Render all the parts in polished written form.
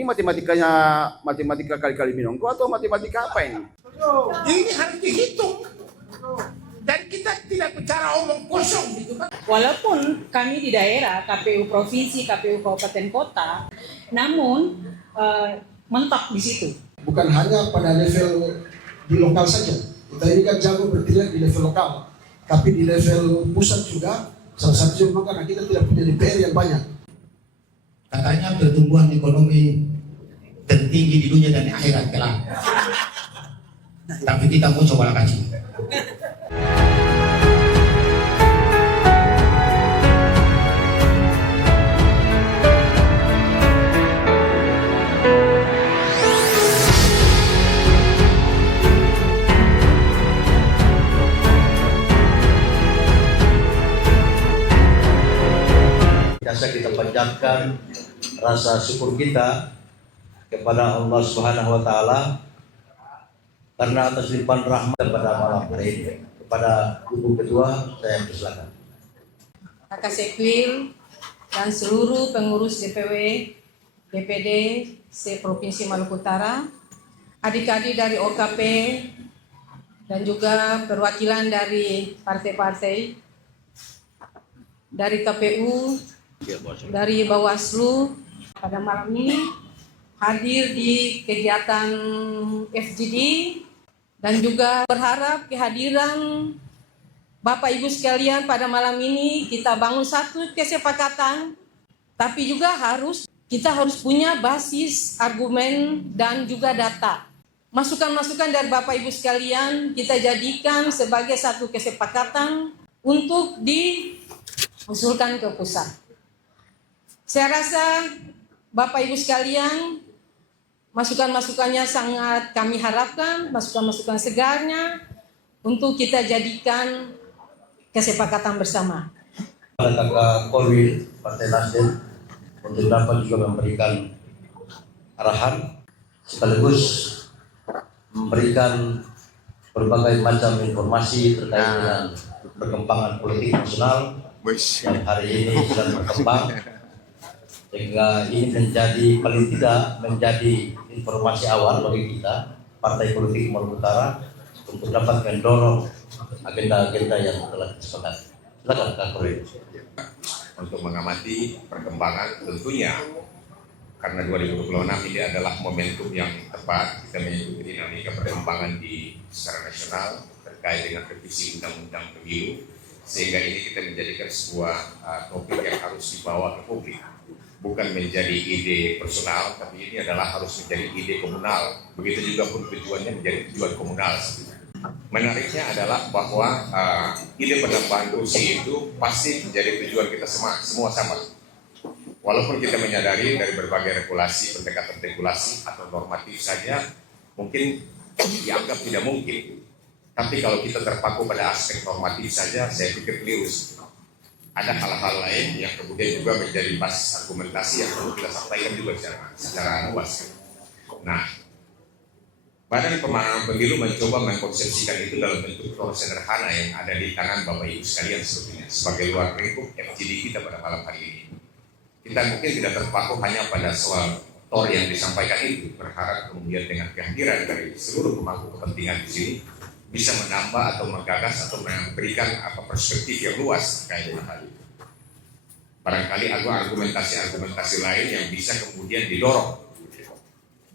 Ini matematika kali-kali minongko atau matematika apa ini? Ini harus dihitung. Dan kita tidak bicara omong kosong gitu kan. Walaupun kami di daerah, KPU provinsi, KPU kabupaten kota, namun mentok di situ. Bukan hanya pada level di lokal saja. Kita ini kan jago bertindak di level lokal, tapi di level pusat juga. Salah satu juga karena kita tidak punya DPR yang banyak. Katanya pertumbuhan ekonomi tertinggi di dunia dan di akhirat kelak. Tapi kita mau coba kaji. Biasa kita panjatkan rasa syukur kita kepada Allah Subhanahu wa taala karena atas limpahan rahmat pada malam hari ini. Kepada Ibu Ketua saya persilakan. Kakak Sekwil dan seluruh pengurus DPW, DPD se-Provinsi Maluku Utara, adik-adik dari OKP dan juga perwakilan dari partai-partai, dari KPU, dari Bawaslu, pada malam ini hadir di kegiatan FGD dan juga berharap kehadiran Bapak Ibu sekalian pada malam ini kita bangun satu kesepakatan, tapi juga kita harus punya basis argumen dan juga data. Masukan-masukan dari Bapak Ibu sekalian kita jadikan sebagai satu kesepakatan untuk diusulkan ke pusat. Saya rasa Bapak Ibu sekalian, masukan-masukannya sangat kami harapkan, masukan-masukan segarnya untuk kita jadikan kesepakatan bersama. Pada Kakak Korwil Partai Nasdem untuk dapat juga memberikan arahan sekaligus memberikan berbagai macam informasi terkait dengan perkembangan politik nasional yang hari ini sedang berkembang. Sehingga ini menjadi paling tidak menjadi informasi awal bagi kita partai politik Maluku Utara untuk dapat mendorong agenda-agenda yang telah disepakati. Silakan Kak Korwil. Untuk mengamati perkembangan tentunya karena 2026 ini adalah momentum yang tepat kita mengikuti dinamika perkembangan di secara nasional terkait dengan revisi undang-undang pemilu, sehingga ini kita menjadikan sebuah topik yang harus dibawa ke publik. Bukan menjadi ide personal, tapi ini adalah harus menjadi ide komunal. Begitu juga pun tujuannya menjadi tujuan komunal. Menariknya adalah bahwa ide penambahan kursi itu pasti menjadi tujuan kita semua sama. Walaupun kita menyadari dari berbagai regulasi, pendekatan regulasi atau normatif saja mungkin dianggap tidak mungkin. Tapi kalau kita terpaku pada aspek normatif saja, saya pikir keliru. Ada hal-hal lain yang kemudian juga menjadi basis argumentasi yang perlu kita sampaikan juga secara luas. Nah, Badan Pemenangan Pemilu mencoba mengkonsepsikan itu dalam bentuk proses sederhana yang ada di tangan Bapak Ibu sekalian sebetulnya sebagai luar lingkup FGD kita pada malam hari ini. Kita mungkin tidak terpaku hanya pada soal tor yang disampaikan itu, berharap kemudian dengan kehadiran dari seluruh pemangku kepentingan di sini bisa menambah atau menggagas atau memberikan perspektif yang luas terkait dengan hal itu. Barangkali ada argumentasi-argumentasi lain yang bisa kemudian didorong.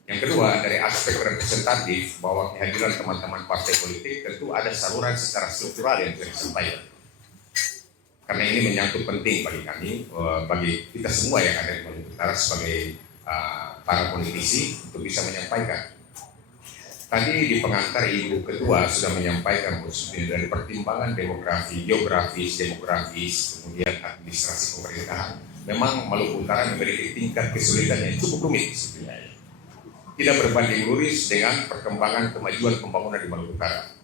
Yang kedua, dari aspek representatif bahwa kehadiran teman-teman partai politik tentu ada saluran secara struktural yang bisa disampaikan. Karena ini menyangkut penting bagi kami, bagi kita semua yang ada di Maluku Utara sebagai para politisi untuk bisa menyampaikan. Tadi di pengantar Ibu Ketua sudah menyampaikan khususnya dari pertimbangan geografis, demografis, kemudian administrasi pemerintahan. Memang Maluku Utara memiliki tingkat kesulitan yang cukup rumit sebenarnya. Tidak berbanding lurus dengan perkembangan kemajuan pembangunan di Maluku Utara.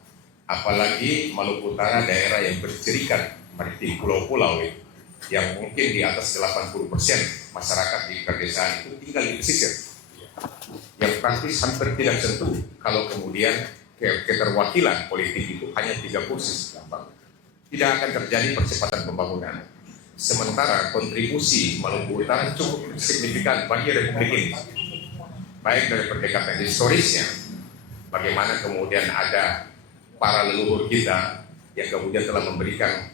Apalagi Maluku Utara daerah yang berserikat maritim pulau-pulau yang mungkin di atas 80% masyarakat di pedesaan itu tinggal di pesisir. Yang praktis hampir tidak sentuh kalau kemudian keterwakilan politik itu hanya 3 kursi. Tidak akan terjadi percepatan pembangunan. Sementara kontribusi Maluku Utara cukup signifikan bagi Republik ini. baik dari pendekatan historisnya, bagaimana kemudian ada para leluhur kita yang kemudian telah memberikan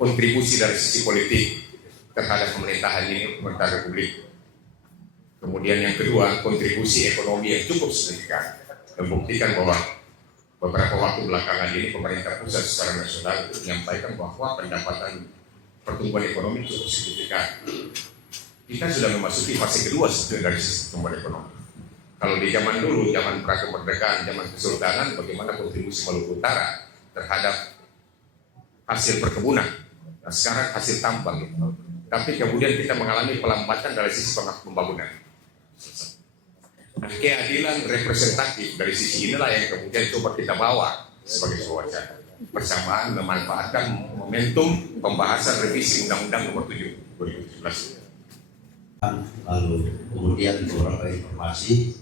kontribusi dari sisi politik terhadap pemerintahan ini, pemerintahan Republik. Kemudian yang kedua, kontribusi ekonomi yang cukup signifikan, membuktikan bahwa beberapa waktu belakangan ini pemerintah pusat secara nasional itu menyampaikan bahwa pendapatan pertumbuhan ekonomi cukup signifikan. Kita sudah memasuki fase kedua dari sisi pertumbuhan ekonomi. Kalau di zaman dulu, zaman pra kemerdekaan, zaman kesultanan, bagaimana kontribusi Maluku Utara terhadap hasil perkebunan. Nah, sekarang hasil tambang. Tapi kemudian kita mengalami pelambatan dari sisi pembangunan. Nah, keadilan representatif dari sisi inilah yang kemudian coba kita bawa sebagai sebuah wacana. Bersamaan memanfaatkan momentum pembahasan revisi Undang-Undang Nomor 7 2017. Lalu kemudian beberapa informasi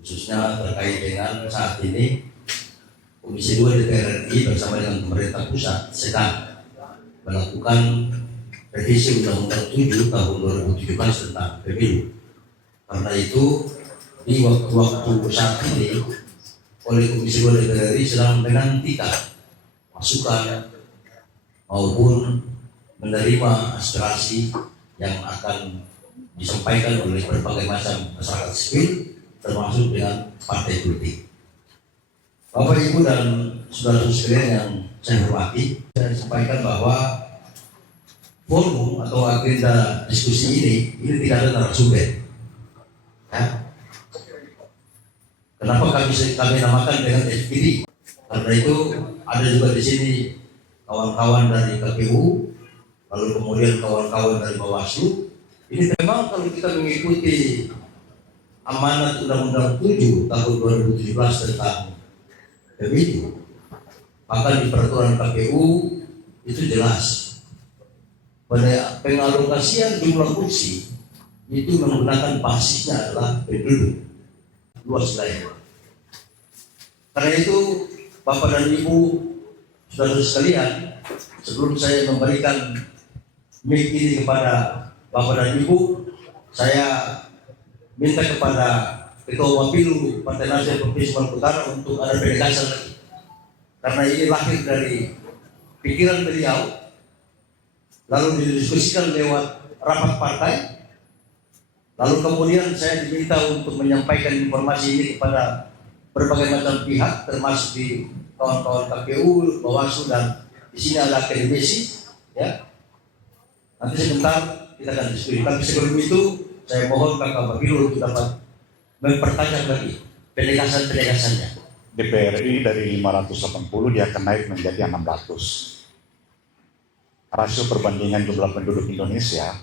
khususnya terkait dengan saat ini Komisi 2 DPR RI bersama dengan pemerintah pusat sedang melakukan revisi Undang-Undang 7 tahun 2017 tentang pemilu. Karena itu di waktu saat ini oleh Komisi 2 DPR RI sedang menantikan masukan maupun menerima aspirasi yang akan disampaikan oleh berbagai macam masyarakat sipil termasuk dengan partai politik. Bapak, Ibu, dan saudara-saudara sekalian yang saya hormati, saya sampaikan bahwa forum atau agenda diskusi ini tidak ada narasumber. Ya. Kenapa kami namakan dengan FPD? Karena itu ada juga di sini kawan-kawan dari KPU, lalu kemudian kawan-kawan dari Bawaslu. Ini memang kalau kita mengikuti amanat Undang-Undang 7 tahun 2017 tentang pemilu, maka di peraturan KPU itu jelas pada pengalokasian jumlah kursi itu menggunakan basisnya adalah penduduk luas wilayah. Karena itu Bapak dan Ibu, saudara sekalian, sebelum saya memberikan mic ini kepada Bapak dan Ibu, saya minta kepada Ketua Wapilu Partai Nasdem Provinsi Maluku Utara untuk ada penegasan lagi. Karena ini lahir dari pikiran beliau, lalu didiskusikan lewat rapat partai, lalu kemudian saya diminta untuk menyampaikan informasi ini kepada berbagai macam pihak, termasuk di kawan-kawan KPU, Bawaslu, dan di sini ada akademisi, ya. Nanti sebentar kita akan diskusi. Tapi sebelum itu saya mohon Kakak Wapilu untuk dapat mempertajam lagi penegasan-penegasannya. DPR RI dari 580 dia akan naik menjadi 600. Rasio perbandingan jumlah penduduk Indonesia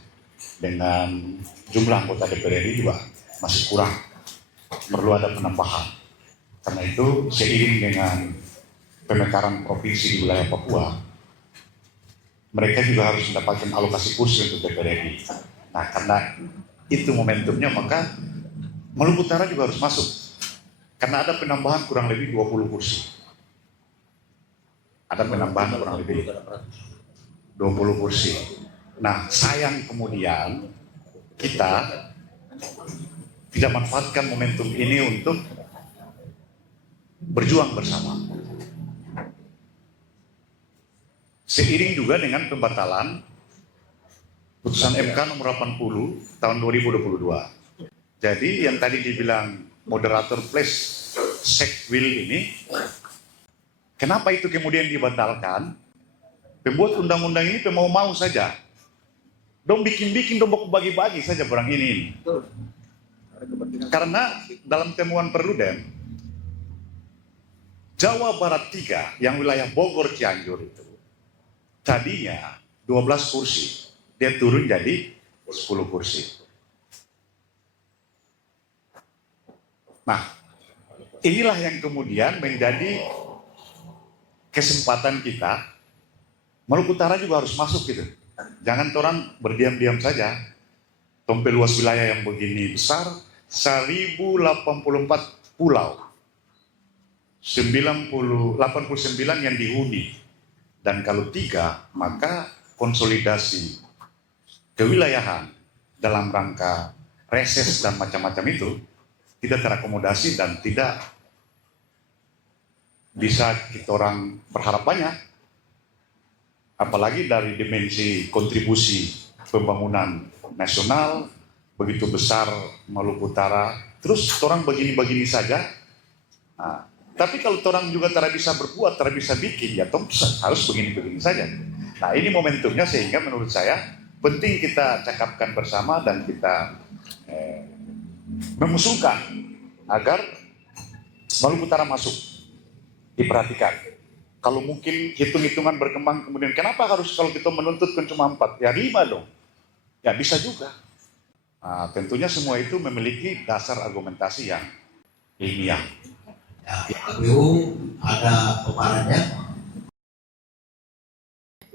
dengan jumlah anggota DPR RI juga masih kurang. Perlu ada penambahan. Karena itu seiring dengan pemekaran provinsi di wilayah Papua, mereka juga harus mendapatkan alokasi kursi untuk DPR RI. Nah, karena itu momentumnya, maka Maluku Utara juga harus masuk. Karena ada penambahan kurang lebih 20 kursi. Ada penambahan kurang lebih 20 kursi. Nah, sayang kemudian kita tidak manfaatkan momentum ini untuk berjuang bersama. Seiring juga dengan pembatalan putusan MK nomor 80 tahun 2022. Jadi yang tadi dibilang moderator plus Sekwil ini, kenapa itu kemudian dibatalkan? Pembuat undang-undang ini mau saja. Dong bikin-bikin, dong bagi-bagi saja barang ini. Karena dalam temuan Perludem, Jawa Barat 3 yang wilayah Bogor Cianjur itu tadinya 12 kursi, dia turun jadi 10 kursi. Nah, inilah yang kemudian menjadi kesempatan kita. Maluku Utara juga harus masuk gitu. Jangan orang berdiam-diam saja. Tompe luas wilayah yang begini besar, 1084 pulau. 89 yang dihuni. Dan kalau 3, maka konsolidasi kewilayahan dalam rangka reses dan macam-macam itu tidak terakomodasi dan tidak bisa kita orang berharap banyak. Apalagi dari dimensi kontribusi pembangunan nasional begitu besar Maluku Utara, terus orang begini-begini saja. Nah, tapi kalau orang juga tidak bisa berbuat, tidak bisa bikin, ya harus begini-begini saja. Nah, ini momentumnya sehingga menurut saya penting kita cakapkan bersama dan kita mengusulkan agar Maluku Utara masuk, diperhatikan. Kalau mungkin hitung-hitungan berkembang kemudian kenapa harus kalau kita menuntut cuma 4, ya 5 dong. Ya bisa juga. Nah, tentunya semua itu memiliki dasar argumentasi yang ilmiah. Ya, KPU ada peparannya.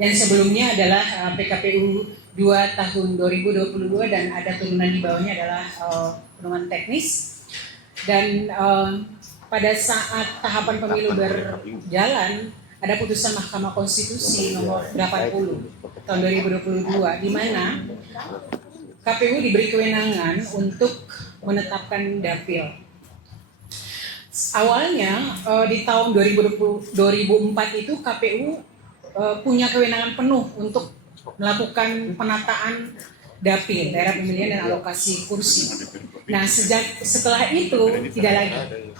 Yang sebelumnya adalah PKPU 2 tahun 2022 dan ada turunan di bawahnya adalah pedoman teknis. Dan pada saat tahapan pemilu berjalan, ada putusan Mahkamah Konstitusi nomor 80 tahun 2022 di mana KPU diberi kewenangan untuk menetapkan dapil. Awalnya di tahun 2004 itu KPU punya kewenangan penuh untuk melakukan penataan dapil, daerah pemilihan dan alokasi kursi. Nah, setelah itu tidak lagi.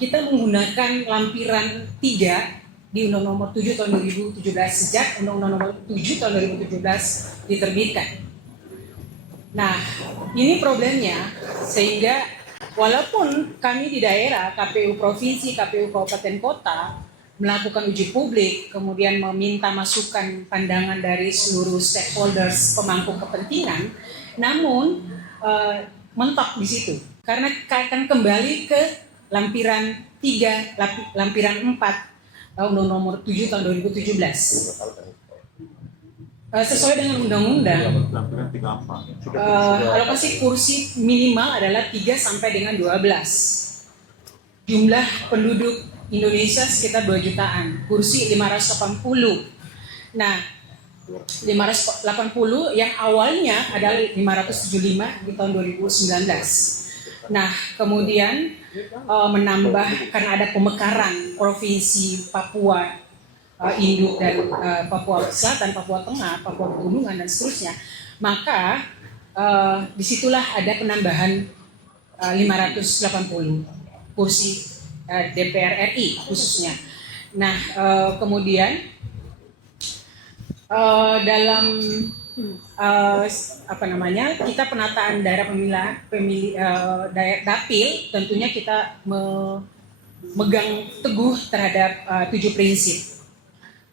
Kita menggunakan lampiran 3 di Undang-Undang Nomor 7 tahun 2017 sejak Undang-Undang Nomor 7 tahun 2017 diterbitkan. Nah, ini problemnya sehingga walaupun kami di daerah, KPU provinsi, KPU kabupaten kota melakukan uji publik, kemudian meminta masukan pandangan dari seluruh stakeholders pemangku kepentingan, namun mentok di situ karena akan kembali ke lampiran 3, lampiran 4 Undang-Undang Nomor 7 tahun 2017. Sesuai dengan undang-undang, alokasi kursi minimal adalah 3 sampai dengan 12. Jumlah penduduk Indonesia sekitar 2 jutaan, kursi 580. Nah, 580 yang awalnya adalah 575 di tahun 2019. Nah, kemudian menambah karena ada pemekaran provinsi Papua Induk dan Papua Selatan, Papua Tengah, Papua Pegunungan dan seterusnya, maka disitulah ada penambahan 580 kursi DPR RI khususnya. Nah, kemudian dalam kita penataan daerah dapil tentunya kita memegang teguh terhadap 7 prinsip.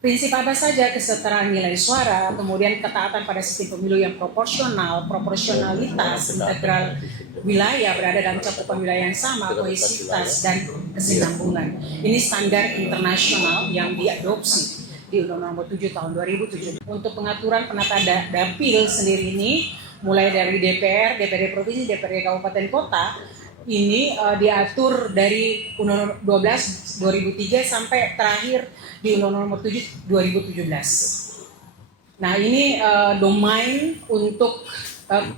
Prinsip apa saja? Kesetaraan nilai suara, kemudian ketaatan pada sistem pemilu yang proporsional, proporsionalitas, integral wilayah berada dalam cakupan wilayah yang sama, kohesivitas dan kesinambungan. Ini standar internasional yang diadopsi di Undang-Undang Nomor 7 tahun 2007. Untuk pengaturan penataan dapil sendiri ini, mulai dari DPR, DPRD provinsi, DPRD kabupaten kota, ini diatur dari Undang-Undang 12 2003 sampai terakhir di Undang-Undang Nomor 7 2017. Nah, ini domain untuk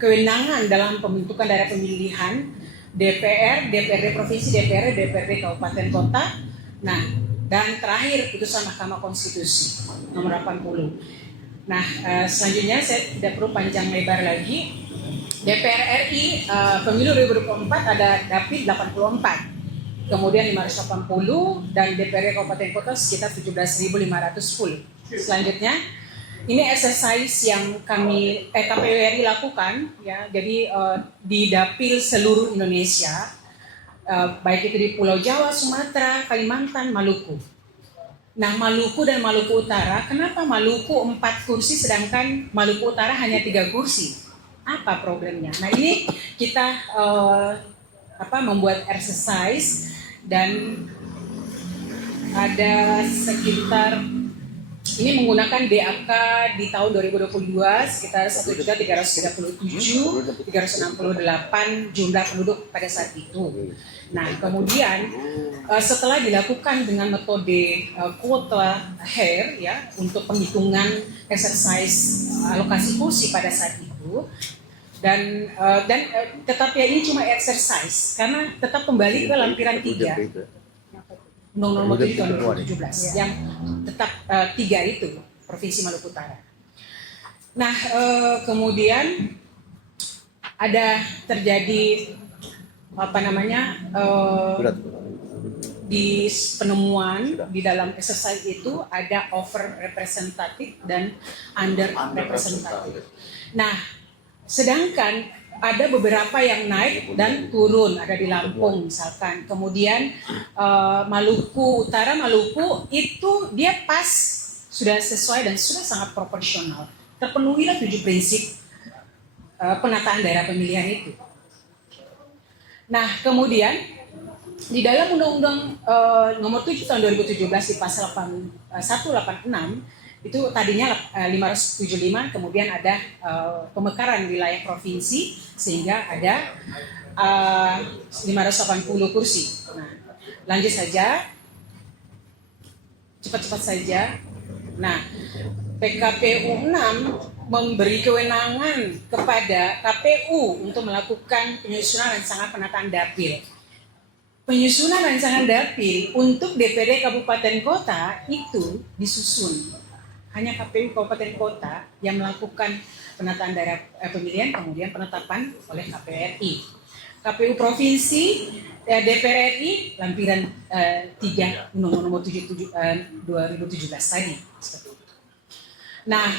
kewenangan dalam pembentukan daerah pemilihan DPR, DPRD provinsi, DPRD kabupaten kota. Nah, dan terakhir putusan Mahkamah Konstitusi nomor 80. Nah, selanjutnya saya tidak perlu panjang lebar lagi. DPR RI pemilu 2024 ada dapil 84, kemudian 580 dan DPRD kabupaten kota sekitar 17.510. Selanjutnya, ini exercise yang kami KPU RI lakukan, ya. Jadi di dapil seluruh Indonesia, baik itu di Pulau Jawa, Sumatera, Kalimantan, Maluku. Nah, Maluku dan Maluku Utara, kenapa Maluku 4 kursi sedangkan Maluku Utara hanya 3 kursi? Apa problemnya? Nah, ini kita membuat exercise dan ada sekitar ini menggunakan DAK di tahun 2022 sekitar 1.337.368 jumlah penduduk pada saat itu. Nah, kemudian setelah dilakukan dengan metode quota hair ya untuk penghitungan exercise alokasi kursi pada saat itu, Tetap ya ini cuma exercise karena tetap kembali ke lampiran 3 Undang-Undang Nomor 7 tahun 2017 yang tetap 3 itu Provinsi Maluku Utara. Nah, kemudian ada terjadi di penemuan di dalam exercise itu ada over representatif dan under representatif. Nah, sedangkan ada beberapa yang naik dan turun, ada di Lampung misalkan. Kemudian Maluku Utara, Maluku itu dia pas, sudah sesuai dan sudah sangat proporsional. Terpenuhilah 7 prinsip penataan daerah pemilihan itu. Nah, kemudian di dalam Undang-Undang Nomor 7 tahun 2017 di pasal 186 itu tadinya 575, kemudian ada pemekaran wilayah provinsi sehingga ada 580 kursi. Nah, lanjut saja, cepat-cepat saja. Nah, PKPU 6 memberi kewenangan kepada KPU untuk melakukan penyusunan rancangan penataan dapil. Penyusunan rancangan dapil untuk DPD Kabupaten Kota itu disusun. Hanya KPU Kabupaten Kota yang melakukan penataan daerah pemilihan, kemudian penetapan oleh KPU RI. KPU Provinsi, DPR RI, lampiran 3 Undang-Undang Nomor 7 2017 tadi. Nah,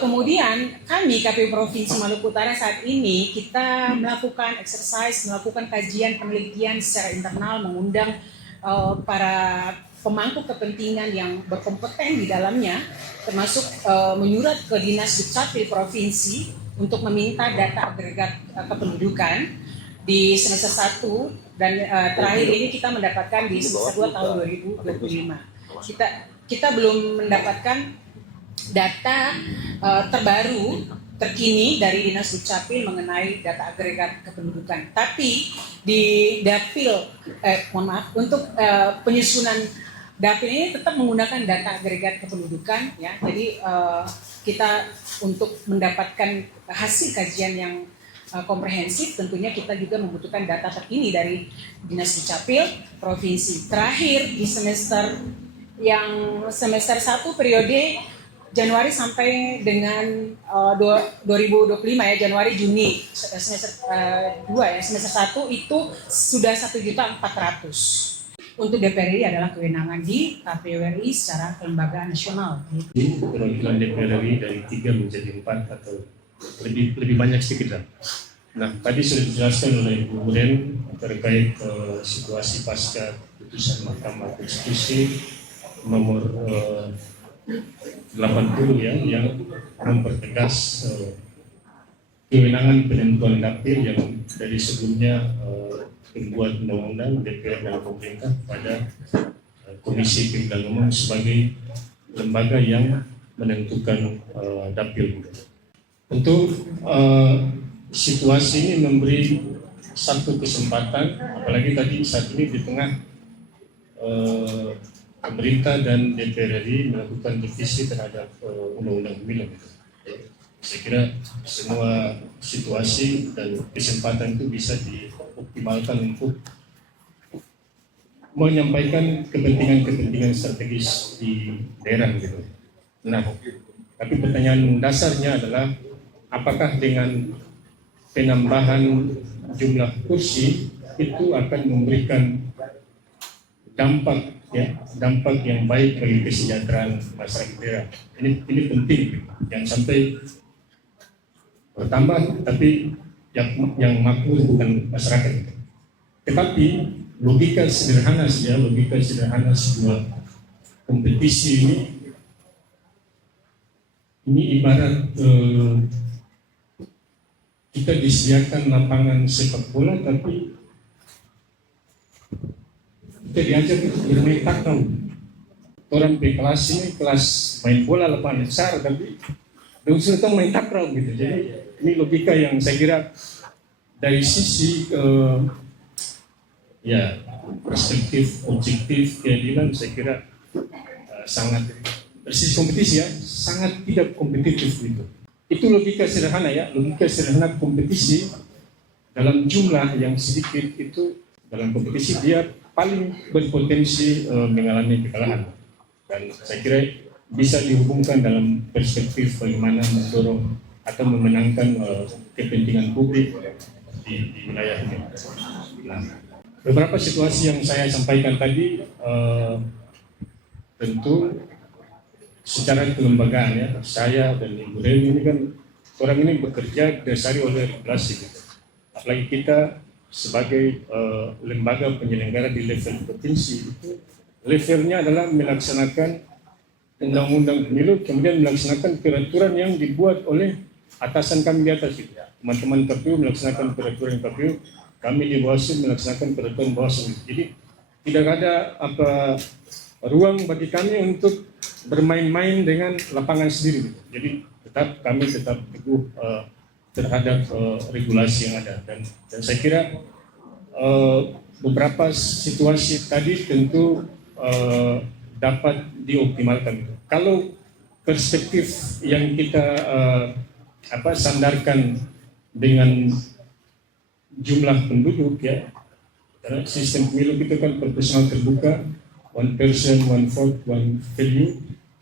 kemudian kami KPU Provinsi Maluku Utara saat ini kita melakukan exercise, melakukan kajian penelitian secara internal, mengundang para pemangku kepentingan yang berkompeten di dalamnya, termasuk menyurat ke Dinas Dukcapil Provinsi untuk meminta data agregat kependudukan di semester 1 dan terakhir ini kita mendapatkan di semester 2 tahun 2025. Kita belum mendapatkan data terbaru terkini dari Dinas Dukcapil mengenai data agregat kependudukan. Tapi di dapil, untuk penyusunan dapil ini tetap menggunakan data agregat kependudukan, ya. Jadi kita untuk mendapatkan hasil kajian yang komprehensif, tentunya kita juga membutuhkan data terkini dari Dinas Dukcapil Provinsi. Terakhir di semester 1 periode Januari sampai dengan 2025 ya, Januari Juni semester 2 ya, semester 1 itu sudah 1.400.000. Untuk DPR RI adalah kewenangan di KPU RI secara kelembagaan nasional. Perwakilan DPR RI dari 3 menjadi 4 atau lebih banyak sedikit lah. Nah, tadi sudah dijelaskan oleh Ibu Buren terkait situasi pasca putusan Mahkamah Konstitusi nomor 80 ya, yang mempertegas kewenangan penentuan dapil yang dari sebelumnya pembuat undang-undang DPR dan pemerintah pada Komisi Pemilihan Umum sebagai lembaga yang menentukan dapil. Tentu situasi ini memberi satu kesempatan, apalagi tadi saat ini di tengah pemerintah dan DPR RI melakukan revisi terhadap undang-undang pemilu. Saya kira semua situasi dan kesempatan itu bisa dioptimalkan untuk menyampaikan kepentingan-kepentingan strategis di daerah gitu. Nah, tapi pertanyaan dasarnya adalah apakah dengan penambahan jumlah kursi itu akan memberikan dampak yang baik bagi kesejahteraan masyarakat daerah. Ini penting, jangan sampai bertambah tapi yang makmur bukan masyarakat. Tetapi logika sederhana sebuah kompetisi ini ibarat kita disediakan lapangan sepak bola tapi kita diajak bermain takraw. Orang di kelas ini kelas main bola lapangan besar tapi usul itu main takraw gitu. Jadi ini logika yang saya kira dari sisi perspektif objektif keadilan saya kira sangat dari sisi kompetisi ya sangat tidak kompetitif gitu. itu logika sederhana ya, logika sederhana kompetisi dalam jumlah yang sedikit itu dalam kompetisi dia paling berpotensi mengalami kekalahan. Dan saya kira bisa dihubungkan dalam perspektif bagaimana mendorong atau memenangkan kepentingan publik di wilayah ini. Nah, beberapa situasi yang saya sampaikan tadi tentu secara kelembagaan ya, saya dan Ibu Reni ini kan orang ini bekerja dasari oleh regulasi gitu. Apalagi kita sebagai lembaga penyelenggara di level provinsi itu levelnya adalah melaksanakan undang-undang pemilu, kemudian melaksanakan peraturan yang dibuat oleh atasan kami di atas itu. Teman-teman KPU melaksanakan peraturan KPU, kami di Bawaslu melaksanakan peraturan Bawaslu. Jadi tidak ada ruang bagi kami untuk bermain-main dengan lapangan sendiri. Jadi kami tetap teguh terhadap regulasi yang ada. Dan saya kira beberapa situasi tadi tentu dapat dioptimalkan. Kalau perspektif yang kita sandarkan dengan jumlah penduduk ya, karena sistem pemilu kita kan proporsional terbuka, one person, one vote, one value.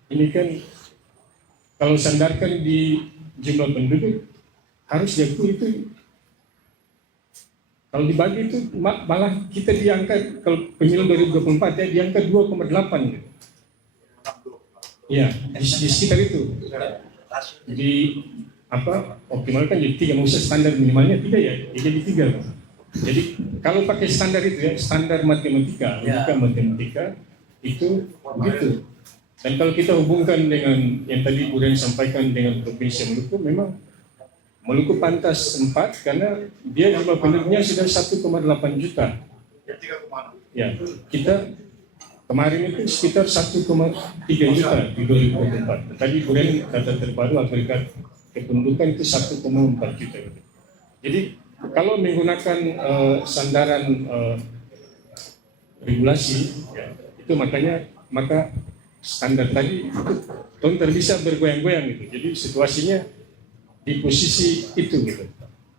Ini kan kalau sandarkan di jumlah penduduk harus diakui itu. Kalau dibagi itu malah kita diangkat kalau pemilu 2024 ya diangkat 2,8 gitu. Ya, di sekitar itu. Jadi optimalkan jadi 3, maksudnya standar minimalnya 3 ya, jadi 3. Jadi kalau pakai standar itu ya, standar matematika, matematika itu begitu. Dan kalau kita hubungkan dengan yang tadi Bu Reni sampaikan dengan Provinsi Maluku, memang Maluku pantas 4 karena dia jumlah penduduknya sudah 1,8 juta. Ya, kita kemarin itu sekitar 1,3 juta di 2024. Tadi Bu Reni data terbaru agregat kependudukan itu 1,4 juta. Jadi kalau menggunakan sandaran regulasi, ya, itu maka standar tadi itu bisa bergoyang-goyang gitu. Jadi situasinya di posisi itu gitu.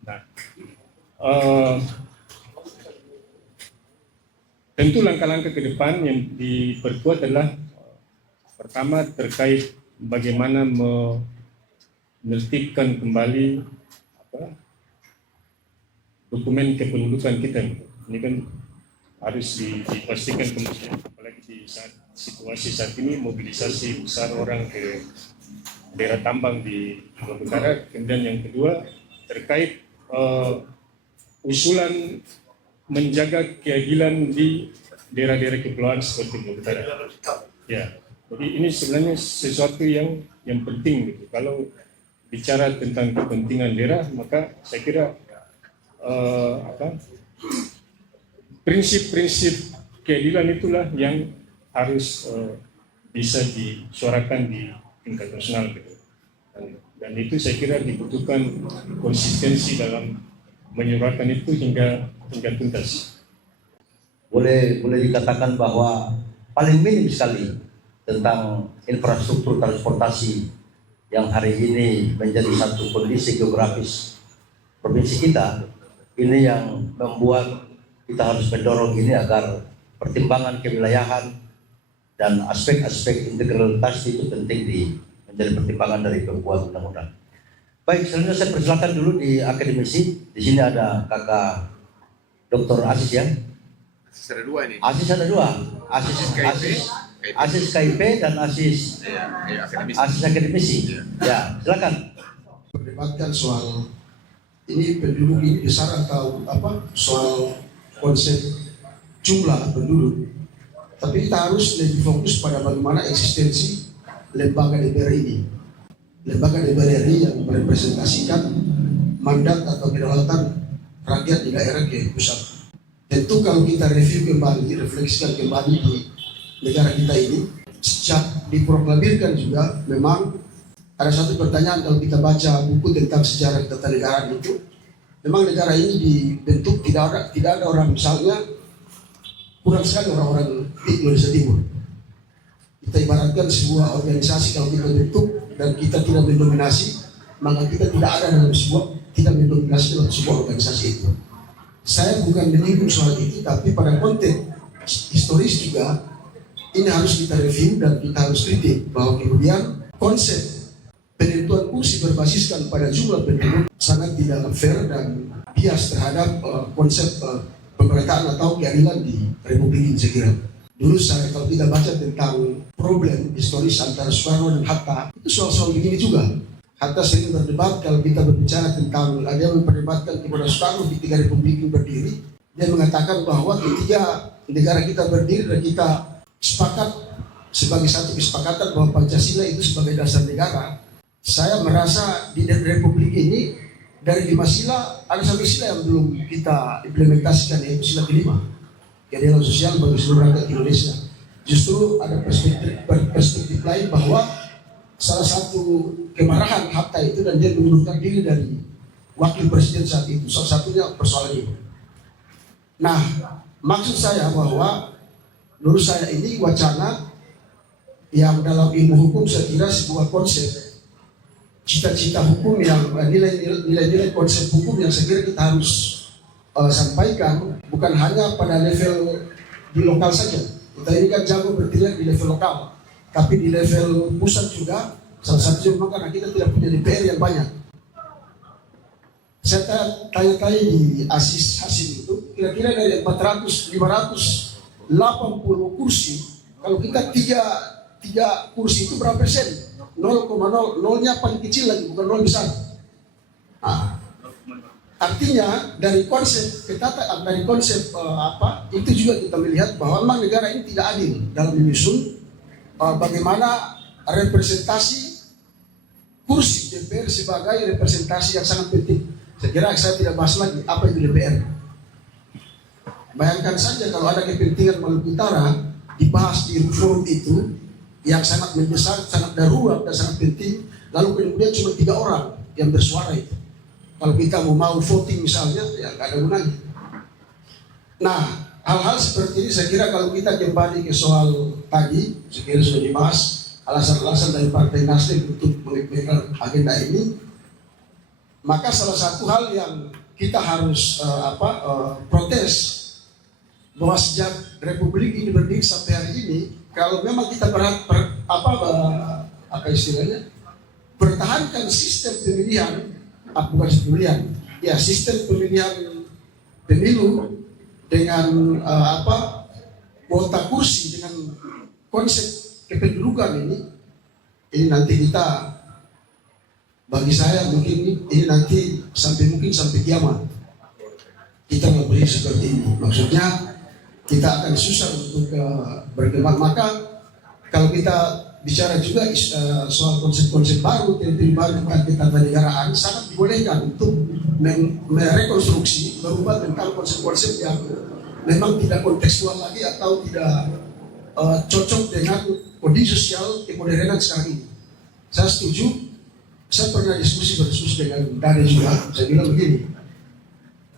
Nah, tentu langkah-langkah ke depan yang diperkuat adalah pertama terkait bagaimana menertibkan kembali dokumen kependudukan kita. Ini kan harus dipastikan kemudian, apalagi di situasi saat ini mobilisasi besar orang ke daerah tambang di Maluku Utara. Kemudian yang kedua terkait usulan menjaga keadilan di daerah-daerah kepulauan seperti Maluku Utara. Ya, jadi ini sebenarnya sesuatu yang penting gitu. Kalau bicara tentang kepentingan daerah, maka saya kira prinsip-prinsip keadilan itulah yang harus bisa disuarakan di tingkat nasional gitu. Dan itu saya kira dibutuhkan konsistensi dalam menyuarakan itu hingga tuntas. Boleh dikatakan bahwa paling minim sekali tentang infrastruktur transportasi yang hari ini menjadi satu kondisi geografis provinsi kita, ini yang membuat kita harus mendorong ini agar pertimbangan kewilayahan dan aspek-aspek integralitas itu penting menjadi pertimbangan dari pembuat undang-undang. Baik, selanjutnya saya persilakan dulu di akademisi. Di sini ada kakak Dr. Asis ya. Asis ada 2 ini. Asis ada 2. Asis KIP dan Asis akademisi. Ya, silakan. Perdebatkan soal ini penduduk ini besar atau soal konsep jumlah penduduk. Tapi kita harus lebih fokus pada bagaimana eksistensi lembaga DPR ini. Lembaga DPR ini yang merepresentasikan mandat atau kedaulatan rakyat di daerah ke pusat. Tentu kalau kita review kembali, refleksikan kembali di negara kita ini, sejak diproklamirkan juga memang ada satu pertanyaan kalau kita baca buku tentang sejarah ketatanegaraan itu, memang negara ini dibentuk tidak ada orang, misalnya kurang sekali orang-orang di Indonesia Timur. Kita ibaratkan sebuah organisasi kalau kita bentuk dan kita tidak mendominasi, maka kita tidak ada dalam tidak mendominasi dalam sebuah organisasi itu. Saya bukan menyinggung soal itu, tapi pada konteks historis juga ini harus kita review dan kita harus kritik bahwa kemudian konsep penentuan kursi berbasiskan pada jumlah penduduk sangat tidak fair dan bias terhadap konsep pemerintahan atau keadilan di Republik ini, saya kira. Dulu kalau kita baca tentang problem historis antara Soekarno dan Hatta, itu soal-soal begini juga. Hatta sering berdebat kalau kita berbicara tentang, ada yang memperdebatkan kepada Soekarno ketika Republik ini berdiri. Dia mengatakan bahwa ketika negara kita berdiri dan kita sepakat sebagai satu kesepakatan bahwa Pancasila itu sebagai dasar negara, saya merasa di Republik ini dari 5 sila ada 1 sila yang belum kita implementasikan, yaitu sila kelima, keadilan sosial bagi seluruh rakyat Indonesia. Justru ada perspektif lain bahwa salah satu kemarahan Hatta itu dan dia mengundurkan diri dari wakil presiden saat itu, salah satunya persoalan ini. Nah, maksud saya bahwa menurut saya ini wacana yang dalam ilmu hukum saya kira sebuah konsep cita-cita hukum yang nilai-nilai konsep hukum yang saya kira kita harus sampaikan bukan hanya pada level di lokal saja. Kita ini kan jago bertindak di level lokal, tapi di level pusat juga. Salah satunya memang karena kita tidak punya DPR yang banyak. Saya tanya-tanya di Asis Hasim itu, kira-kira dari 580 kursi, kalau kita tiga kursi itu berapa persen? 0,0, nolnya paling kecil lagi, bukan nol besar. Nah, artinya dari konsep itu juga kita melihat bahwa memang negara ini tidak adil dalam menyusun bagaimana representasi kursi DPR sebagai representasi yang sangat penting. Saya kira saya tidak bahas lagi apa itu DPR. Bayangkan saja kalau ada kepentingan Maluku Utara dibahas di forum itu yang sangat mendesak, sangat darurat dan sangat penting, lalu kemudian cuma 3 orang yang bersuara itu. Kalau kita mau voting misalnya, ya nggak ada gunanya. Nah, hal-hal seperti ini saya kira kalau kita kembali ke soal tadi, saya kira sudah dibahas alasan-alasan dari Partai Nasdem untuk mengimplementasikan agenda ini, maka salah satu hal yang kita harus protes bahwa sejak Republik ini berdiri sampai hari ini, kalau memang kita pertahankan sistem pemilihan, sistem pemilihan pemilu dengan kuota kursi dengan konsep kependudukan ini nanti kita, bagi saya mungkin ini nanti sampai kiamat kita nggak boleh seperti ini. Maksudnya kita akan susah untuk berkembang. Maka kalau kita bicara juga soal konsep-konsep baru, teori baru tentang ketatanegaraan sangat dibolehkan untuk merekonstruksi, berubah tentang konsep-konsep yang memang tidak kontekstual lagi atau tidak cocok dengan kondisi sosial kemodernan sekarang ini. Saya setuju. Saya pernah diskusi dengan Dade juga. Saya bilang begini,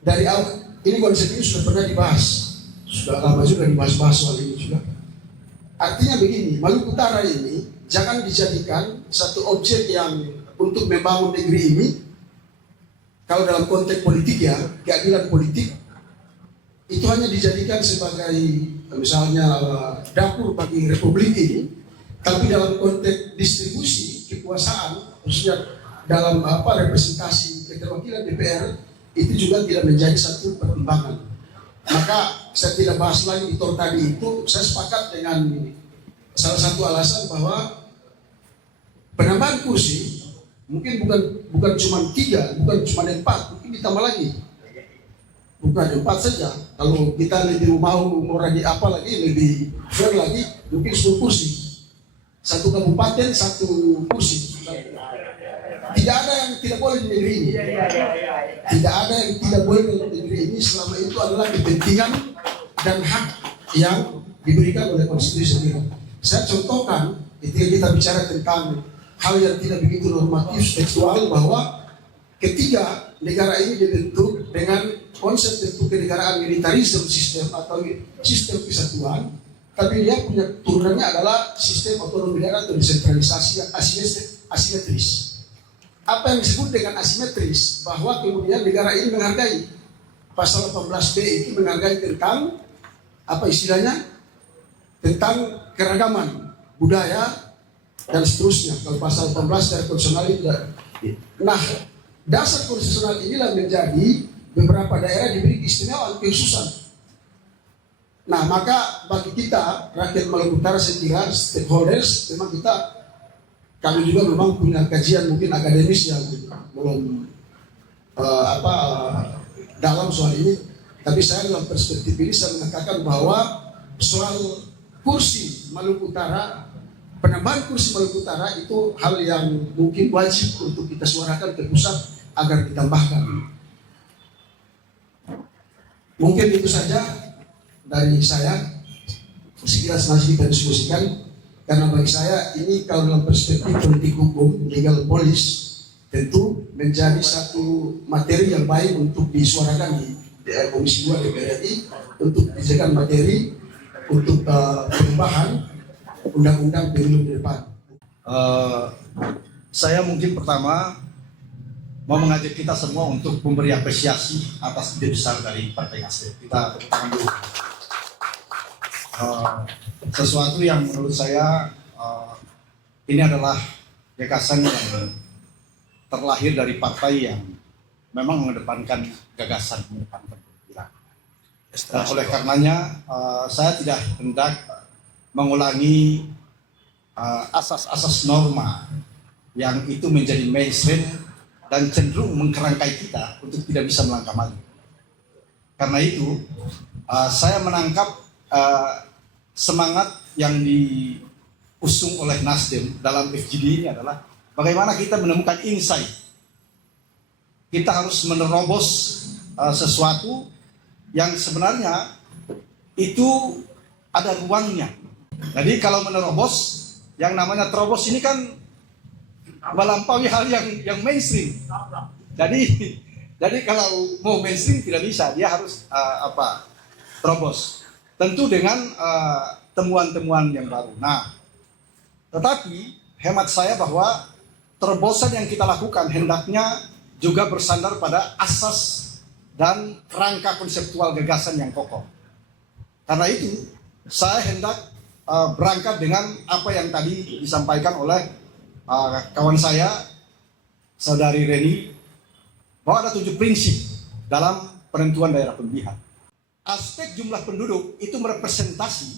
dari awal ini konsep ini sudah pernah dibahas, sudah lama juga dibahas soal ini juga. Artinya begini, Maluku Utara ini jangan dijadikan satu objek yang untuk membangun negeri ini. Kalau dalam konteks politik ya, keadilan politik itu hanya dijadikan sebagai misalnya dapur bagi Republik ini, tapi dalam konteks distribusi kekuasaan, khususnya dalam representasi keterwakilan DPR, itu juga tidak menjadi satu pertimbangan. Maka saya tidak bahas lagi itu tadi itu. Saya sepakat dengan salah satu alasan bahwa penambahan kursi mungkin bukan cuma 3, bukan cuma 4, mungkin ditambah lagi. Bukan 4 saja. Kalau kita lebih mau lagi lebih fair lagi, mungkin 10 kursi. 1 kabupaten 1 kursi. Tidak ada yang tidak boleh di negeri ini. Tidak ada yang tidak boleh di negeri ini selama itu adalah kepentingan dan hak yang diberikan oleh konstitusi sendiri. Saya contohkan ketika kita bicara tentang hal yang tidak begitu normatif tekstual, bahwa ketiga negara ini dibentuk dengan konsep bentuk kenegaraan militarisme sistem atau sistem kesatuan, tapi dia punya turunannya adalah sistem otonomi daerah atau desentralisasi yang asimetris. apa yang disebut dengan asimetris, bahwa kemudian negara ini menghargai pasal 18B itu menghargai tentang apa istilahnya, tentang keragaman budaya dan seterusnya. Kalau pasal 18 dari konstitusional itu, nah dasar konstitusional inilah menjadi beberapa daerah diberi keistimewaan, kekhususan. Nah, maka bagi kita rakyat Maluku Utara, saya kira stakeholders, memang kami juga memang punya kajian mungkin akademis yang belum dalam soal ini. Tapi saya dalam perspektif ini saya mengatakan bahwa soal kursi Maluku Utara, penambahan kursi Maluku Utara itu hal yang mungkin wajib untuk kita suarakan ke pusat agar ditambahkan. Mungkin itu saja dari saya. Sekilas masih kita diskusikan, karena bagi saya ini kalau dalam perspektif politik hukum, legal policy, tentu menjadi satu materi yang baik untuk disuarakan di Komisi 2 DPR RI, untuk dijadikan materi untuk perubahan undang-undang pemilu ke depan. Saya mungkin pertama mau mengajak kita semua untuk memberi apresiasi atas ide besar dari Partai Nasdem. Kita tepuk tangan dulu. Sesuatu yang menurut saya ini adalah gagasan yang terlahir dari partai yang memang mengedepankan gagasan, mengedepankan pemikiran. Oleh karenanya saya tidak hendak mengulangi asas-asas norma yang itu menjadi mainstream dan cenderung mengkerangkai kita untuk tidak bisa melangkah maju. Karena itu saya menangkap semangat yang diusung oleh Nasdem dalam FGD ini adalah bagaimana kita menemukan insight. Kita harus menerobos sesuatu yang sebenarnya itu ada ruangnya. Jadi kalau menerobos, yang namanya terobos ini kan melampaui hal yang mainstream. Jadi kalau mau mainstream tidak bisa, dia harus terobos. Tentu dengan temuan-temuan yang baru. Nah, tetapi hemat saya bahwa terobosan yang kita lakukan hendaknya juga bersandar pada asas dan rangka konseptual gagasan yang kokoh. Karena itu, saya hendak berangkat dengan apa yang tadi disampaikan oleh kawan saya, Saudari Reni, bahwa ada 7 prinsip dalam penentuan daerah pemilihan. Aspek jumlah penduduk itu merepresentasi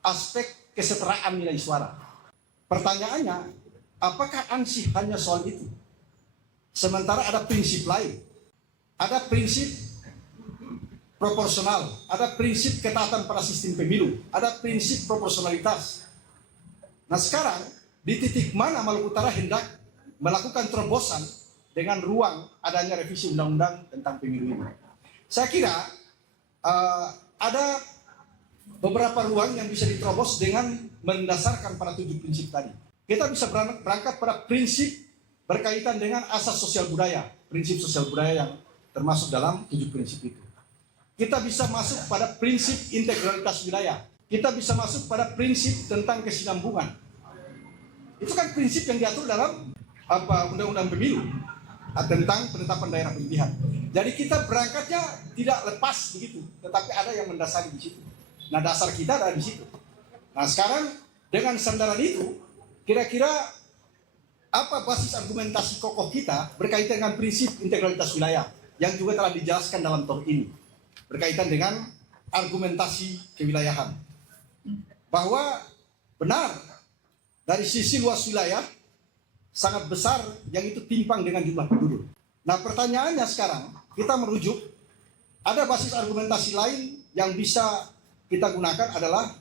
aspek kesetaraan nilai suara. Pertanyaannya, apakah ansih hanya soal itu? Sementara ada prinsip lain. Ada prinsip proporsional, ada prinsip ketaatan pada sistem pemilu, ada prinsip proporsionalitas. Nah sekarang, di titik mana Maluku Utara hendak melakukan terobosan dengan ruang adanya revisi undang-undang tentang pemilu ini? Saya kira ada beberapa ruang yang bisa diterobos dengan mendasarkan pada 7 prinsip tadi. Kita bisa berangkat pada prinsip berkaitan dengan asas sosial budaya, prinsip sosial budaya yang termasuk dalam 7 prinsip itu. Kita bisa masuk pada prinsip integralitas wilayah. Kita bisa masuk pada prinsip tentang kesinambungan. Itu kan prinsip yang diatur dalam undang-undang pemilu tentang penetapan daerah pemilihan. Jadi kita berangkatnya tidak lepas begitu, tetapi ada yang mendasari di situ. Nah dasar kita ada di situ. Nah sekarang dengan sandaran itu, kira-kira apa basis argumentasi kokoh kita berkaitan dengan prinsip integralitas wilayah yang juga telah dijelaskan dalam TOR ini, berkaitan dengan argumentasi kewilayahan, bahwa benar dari sisi luas wilayah sangat besar yang itu timpang dengan jumlah penduduk. Nah pertanyaannya sekarang kita merujuk, ada basis argumentasi lain yang bisa kita gunakan adalah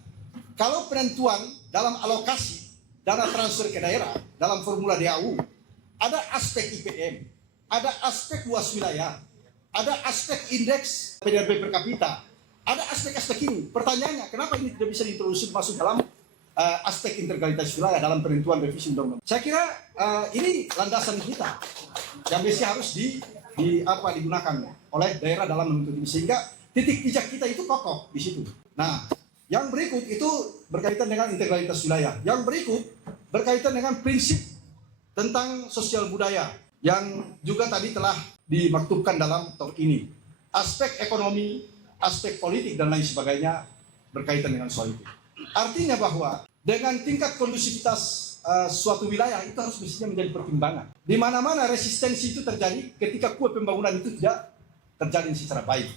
kalau penentuan dalam alokasi dana transfer ke daerah dalam formula DAU, ada aspek IPM, ada aspek luas wilayah, ada aspek indeks PDB per kapita, ada aspek-aspek ini. Pertanyaannya, kenapa ini tidak bisa diintroduksi masuk dalam aspek integralitas wilayah dalam penentuan revisi undang-undang? Saya kira ini landasan kita yang biasanya harus digunakan oleh daerah dalam menuntut ini, sehingga titik pijak kita itu kokoh di situ. Nah, yang berikut itu berkaitan dengan integralitas wilayah. Yang berikut berkaitan dengan prinsip tentang sosial budaya. yang juga tadi telah dimaktubkan dalam TOR ini. Aspek ekonomi, aspek politik, dan lain sebagainya berkaitan dengan soal itu. Artinya bahwa dengan tingkat kondusivitas suatu wilayah itu harus mestinya menjadi pertimbangan. Di mana-mana resistensi itu terjadi ketika kue pembangunan itu tidak terjalin secara baik.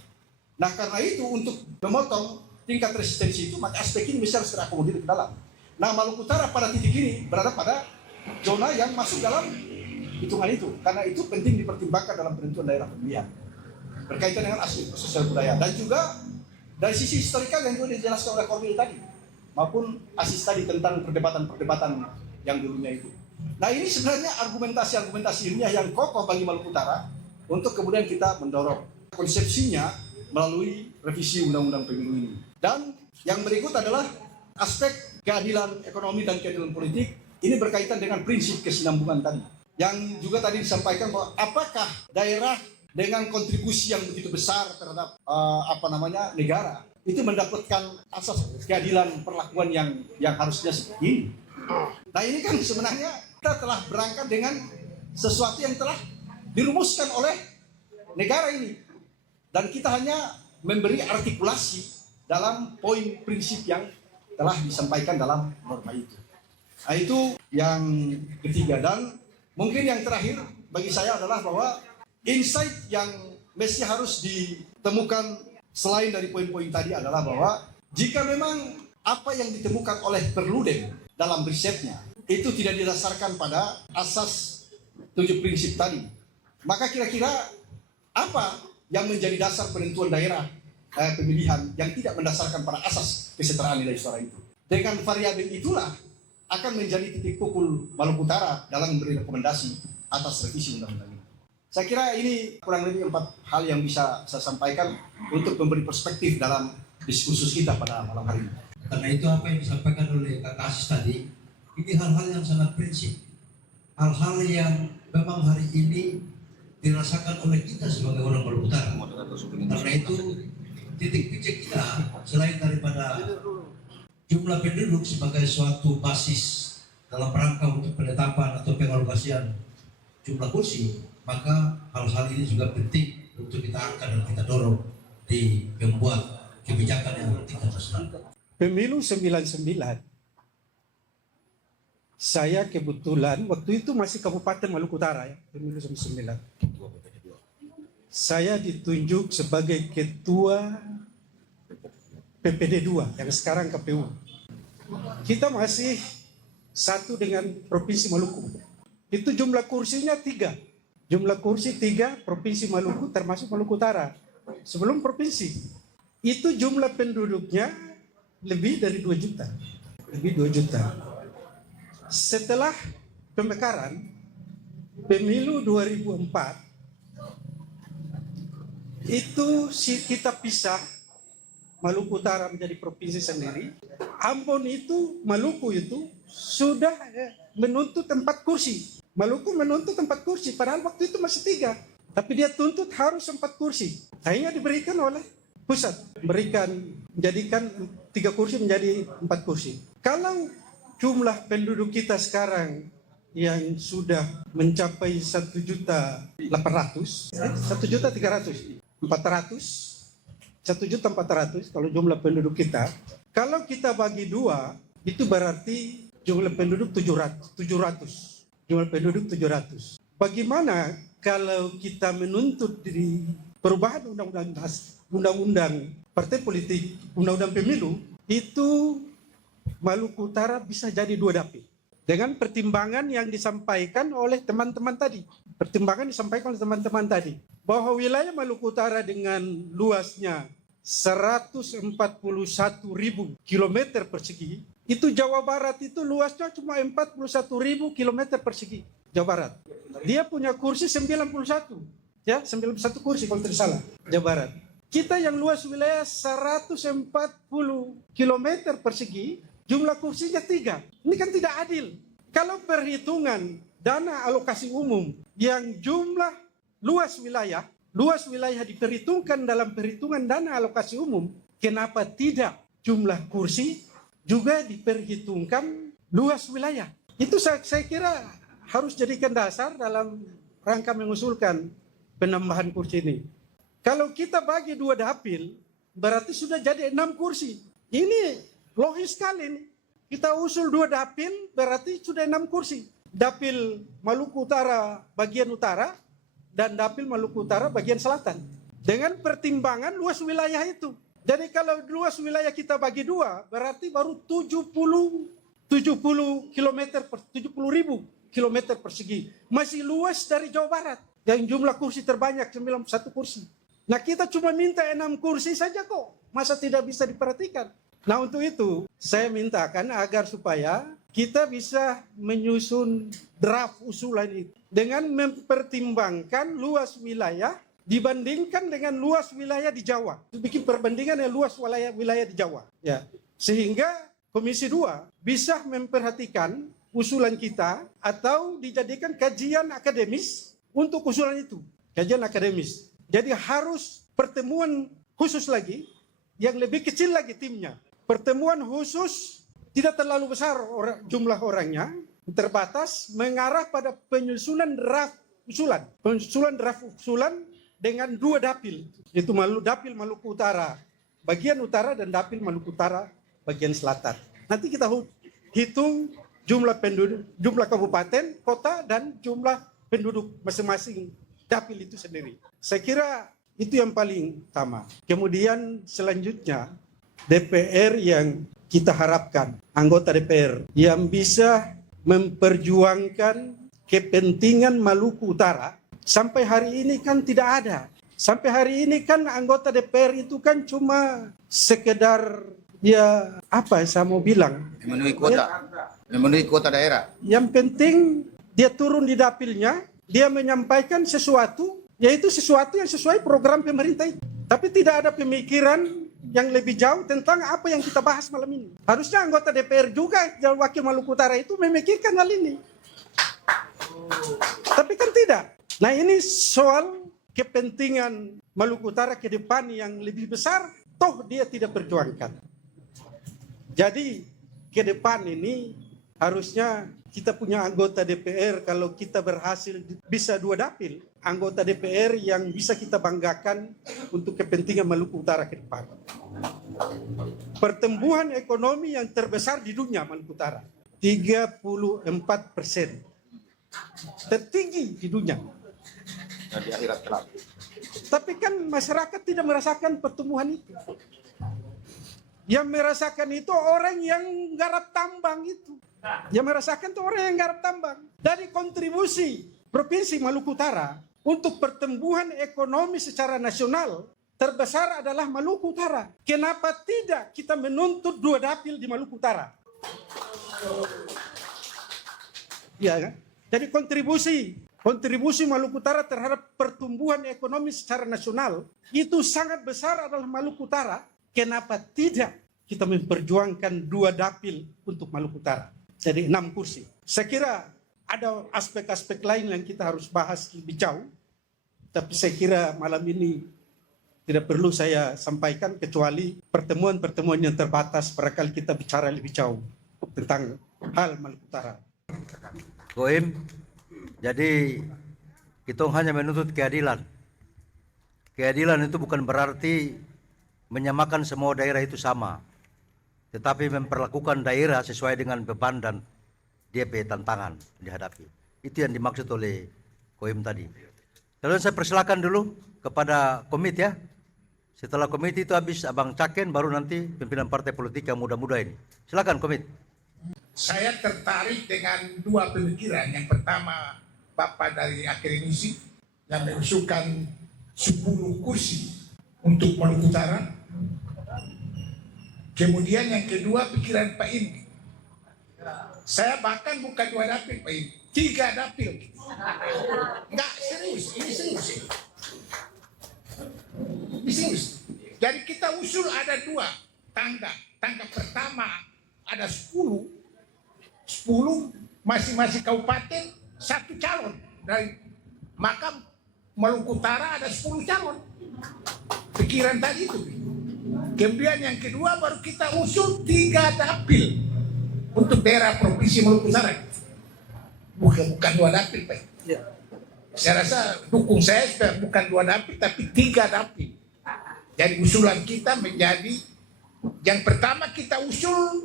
Nah, karena itu untuk memotong tingkat resistensi itu, maka aspek ini harus terakomodir ke dalam. Nah, Maluku Utara pada titik ini berada pada zona yang masuk dalam hitungan itu, karena itu penting dipertimbangkan dalam penentuan daerah pemilihan berkaitan dengan aspek sosial budaya, dan juga dari sisi historikal yang juga dijelaskan oleh Korwil tadi, maupun Asis tadi tentang perdebatan-perdebatan yang dulunya itu. Nah, ini sebenarnya argumentasi ilmiah yang kokoh bagi Maluku Utara untuk kemudian kita mendorong konsepsinya melalui revisi Undang-Undang Pemilu ini. Dan yang berikut adalah aspek keadilan ekonomi dan keadilan politik. Ini berkaitan dengan prinsip kesinambungan tadi, yang juga tadi disampaikan bahwa apakah daerah dengan kontribusi yang begitu besar terhadap negara itu mendapatkan asas keadilan perlakuan yang harusnya seperti ini. Nah, ini kan sebenarnya kita telah berangkat dengan sesuatu yang telah dirumuskan oleh negara ini, dan kita hanya memberi artikulasi dalam poin prinsip yang telah disampaikan dalam norma itu. Nah, itu yang ketiga. Dan mungkin yang terakhir bagi saya adalah bahwa insight yang mesti harus ditemukan selain dari poin-poin tadi adalah bahwa jika memang apa yang ditemukan oleh Perludem dalam risetnya itu tidak didasarkan pada asas 7 prinsip tadi, maka kira-kira apa yang menjadi dasar penentuan daerah pemilihan yang tidak mendasarkan pada asas kesetaraan nilai suara itu? Dengan variabel itulah akan menjadi titik pukul Maluku Utara dalam memberi rekomendasi atas revisi undang-undang ini. Saya kira ini kurang lebih 4 hal yang bisa saya sampaikan untuk memberi perspektif dalam diskursus kita pada malam hari ini. Karena itu apa yang disampaikan oleh Kak Asis tadi, ini hal-hal yang sangat prinsip. Hal-hal yang memang hari ini dirasakan oleh kita sebagai orang Maluku Utara. Karena itu titik pijak kita selain daripada jumlah penduduk sebagai suatu basis dalam rangka untuk penetapan atau pengalokasian jumlah kursi, maka hal-hal ini juga penting untuk kita angkat dan kita dorong di membuat kebijakan yang tingkat nasional. Pemilu 99, saya kebetulan waktu itu masih Kabupaten Maluku Utara ya, pemilu 99. Saya ditunjuk sebagai ketua PPD 2 yang sekarang KPU. Kita masih satu dengan Provinsi Maluku. Itu jumlah kursinya 3. Jumlah kursi 3 Provinsi Maluku termasuk Maluku Utara. Sebelum provinsi. Itu jumlah penduduknya lebih dari 2 juta. Lebih 2 juta. Setelah pemekaran, pemilu 2004, itu kita pisah Maluku Utara menjadi provinsi sendiri. Ambon itu, Maluku itu sudah menuntut 4 kursi. Maluku menuntut 4 kursi, padahal waktu itu masih 3. Tapi dia tuntut harus 4 kursi. Akhirnya diberikan oleh pusat, menjadikan 3 kursi menjadi 4 kursi. Kalau jumlah penduduk kita sekarang yang sudah mencapai 1.800.000, 1.300.000, 1.400.000 kalau jumlah penduduk kita. Kalau kita bagi 2, itu berarti jumlah penduduk 700. Jumlah penduduk 700. Bagaimana kalau kita menuntut di perubahan undang-undang partai politik, undang-undang pemilu, itu Maluku Utara bisa jadi 2 dapil. Dengan pertimbangan yang disampaikan oleh teman-teman tadi. Pertimbangan disampaikan oleh teman-teman tadi. Bahwa wilayah Maluku Utara dengan luasnya 141.000 km persegi, itu Jawa Barat itu luasnya cuma 41.000 km persegi. Jawa Barat. Dia punya kursi 91. Ya, 91 kursi kalau tidak salah. Jawa Barat. Kita yang luas wilayah 140 km persegi, jumlah kursinya 3. Ini kan tidak adil. Kalau perhitungan dana alokasi umum yang jumlah luas wilayah diperhitungkan dalam perhitungan dana alokasi umum, kenapa tidak jumlah kursi juga diperhitungkan luas wilayah? Itu saya kira harus jadikan dasar dalam rangka mengusulkan penambahan kursi ini. Kalau kita bagi 2 dapil, berarti sudah jadi 6 kursi. Ini logis sekali nih. Kita usul 2 dapil, berarti sudah 6 kursi. Dapil Maluku Utara bagian utara, dan dapil Maluku Utara bagian selatan. Dengan pertimbangan luas wilayah itu. Jadi kalau luas wilayah kita bagi 2, berarti baru 70 ribu kilometer persegi. Masih luas dari Jawa Barat. Yang jumlah kursi terbanyak 91 kursi. Nah kita cuma minta 6 kursi saja kok. Masa tidak bisa diperhatikan? Nah untuk itu saya mintakan agar supaya kita bisa menyusun draft usulan itu. Dengan mempertimbangkan luas wilayah dibandingkan dengan luas wilayah di Jawa. Bikin perbandingan yang luas wilayah di Jawa. Ya. Sehingga Komisi 2 bisa memperhatikan usulan kita atau dijadikan kajian akademis untuk usulan itu. Kajian akademis. Jadi harus pertemuan khusus lagi, yang lebih kecil lagi timnya. Pertemuan khusus tidak terlalu besar jumlah orangnya, terbatas, mengarah pada penyusunan draft usulan. Penyusunan draft usulan dengan 2 dapil, yaitu dapil Maluku Utara bagian utara dan dapil Maluku Utara bagian selatan. Nanti kita hitung jumlah penduduk, jumlah kabupaten, kota, dan jumlah penduduk masing-masing dapil itu sendiri. Saya kira itu yang paling utama. Kemudian selanjutnya DPR yang kita harapkan, anggota DPR yang bisa memperjuangkan kepentingan Maluku Utara. Sampai hari ini kan tidak ada. Sampai hari ini kan anggota DPR itu kan cuma sekedar ya apa saya mau bilang, memenuhi kuota daerah. Yang penting dia turun di dapilnya, dia menyampaikan sesuatu, yaitu sesuatu yang sesuai program pemerintah itu. Tapi tidak ada pemikiran yang lebih jauh tentang apa yang kita bahas malam ini. Harusnya anggota DPR juga, wakil Maluku Utara itu memikirkan hal ini. Tapi kan tidak. Nah ini soal kepentingan Maluku Utara ke depan yang lebih besar, toh dia tidak perjuangkan. Jadi ke depan ini harusnya kita punya anggota DPR, kalau kita berhasil bisa 2 dapil, anggota DPR yang bisa kita banggakan untuk kepentingan Maluku Utara ke depan. Pertumbuhan ekonomi yang terbesar di dunia Maluku Utara, 34%. Tertinggi di dunia. Dan di akhirat kelak. Tapi kan masyarakat tidak merasakan pertumbuhan itu. Yang merasakan itu orang yang garap tambang itu. Yang merasakan itu orang yang garap tambang. Dari kontribusi Provinsi Maluku Utara untuk pertumbuhan ekonomi secara nasional, terbesar adalah Maluku Utara. Kenapa tidak kita menuntut 2 dapil di Maluku Utara? Ya kan? Jadi kontribusi Maluku Utara terhadap pertumbuhan ekonomi secara nasional itu sangat besar adalah Maluku Utara. Kenapa tidak kita memperjuangkan 2 dapil untuk Maluku Utara? Jadi 6 kursi. Saya kira ada aspek-aspek lain yang kita harus bahas lebih jauh. Tapi saya kira malam ini tidak perlu saya sampaikan kecuali pertemuan-pertemuan yang terbatas. Barangkali kita bicara lebih jauh tentang hal Maluku Utara. Goim, jadi kita hanya menuntut keadilan. Keadilan itu bukan berarti menyamakan semua daerah itu sama, tetapi memperlakukan daerah sesuai dengan beban dan DP tantangan dihadapi. Itu yang dimaksud oleh Koim tadi. Lalu saya persilakan dulu kepada komit ya. Setelah komit itu habis Abang Caken, baru nanti pimpinan partai politik yang muda-muda ini. Silakan komit. Saya tertarik dengan 2 pemikiran. Yang pertama, Bapak dari akademisi yang mengusulkan 10 kursi untuk Maluku Utara. Kemudian yang kedua, pikiran Pak Im. Saya bahkan bukan 2 dapil, Pak Im. 3 dapil. Enggak, serius. Ini serius. Ini serius. Jadi kita usul ada 2 tangga. Tangga pertama ada 10 masing-masing kabupaten 1 calon, dari maka Maluku Utara ada 10 calon. Pikiran tadi itu. Kemudian yang kedua baru kita usul 3 dapil untuk daerah provinsi Maluku Utara. Bukan 2 dapil, Pak. Ya. Saya rasa dukung saya supaya bukan 2 dapil tapi 3 dapil. Jadi usulan kita menjadi yang pertama kita usul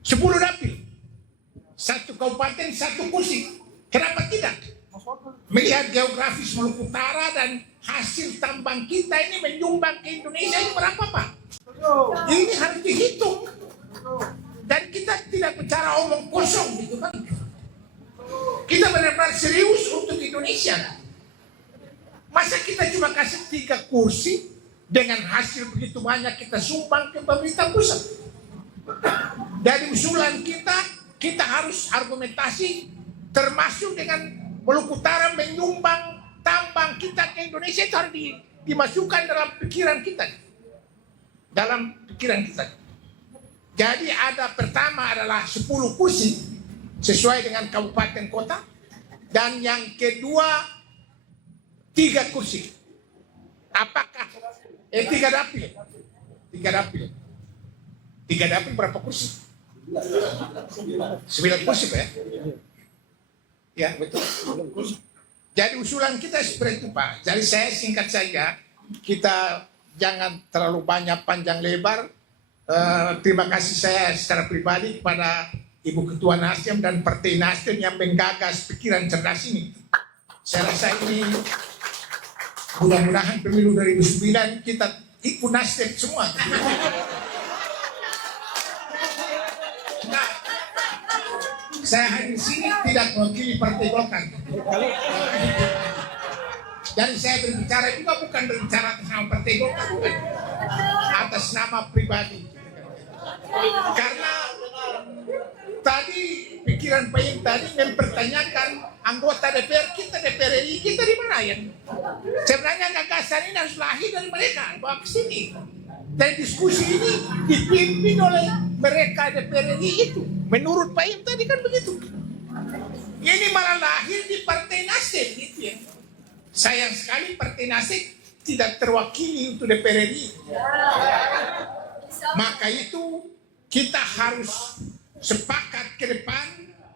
10 dapil. 1 kabupaten 1 kursi. Kenapa tidak? Melihat geografis Maluku Utara dan hasil tambang kita ini menyumbang ke Indonesia ini berapa, Pak? Ini harus dihitung. Dan kita tidak bicara omong kosong gitu kan. Kita benar-benar serius untuk Indonesia. Masa kita cuma kasih 3 kursi dengan hasil begitu banyak kita sumbang ke pemerintah pusat. Dari usulan kita harus argumentasi termasuk dengan Maluku Utara menyumbang tambang kita ke Indonesia, itu harus dimasukkan dalam pikiran kita. Jadi ada pertama adalah 10 kursi sesuai dengan kabupaten kota, dan yang kedua 3 kursi. Apakah 3 dapil? 3 dapil berapa kursi? 9 kursi, Pak ya? Ya, betul. Jadi usulan kita seperti itu, Pak. Jadi saya singkat saja, kita jangan terlalu banyak panjang lebar. Terima kasih saya secara pribadi kepada Ibu Ketua Nasdem dan Partai Nasdem yang menggagas pikiran cerdas ini. Saya rasa ini mudah-mudahan pemilu 2009 kita ikut Nasdem semua. Nah, saya hadir di sini tidak mewakili Partai Golkar. Jadi saya berbicara juga bukan berbicara atas nama Partai Golkar, bukan. Atas nama pribadi. Karena tadi pikiran Pak Im tadi mempertanyakan anggota DPR kita, DPR RI kita di mana ya? Sebenarnya gagasan ini harus lahir dari mereka, bawa ke sini. Dan diskusi ini dipimpin oleh mereka DPR RI itu. Menurut Pak Im tadi kan begitu. Ini malah lahir di Partai Nasdem gitu ya. Sayang sekali Partai Nasdem tidak terwakili untuk DPR RI. Maka itu kita harus sepakat ke depan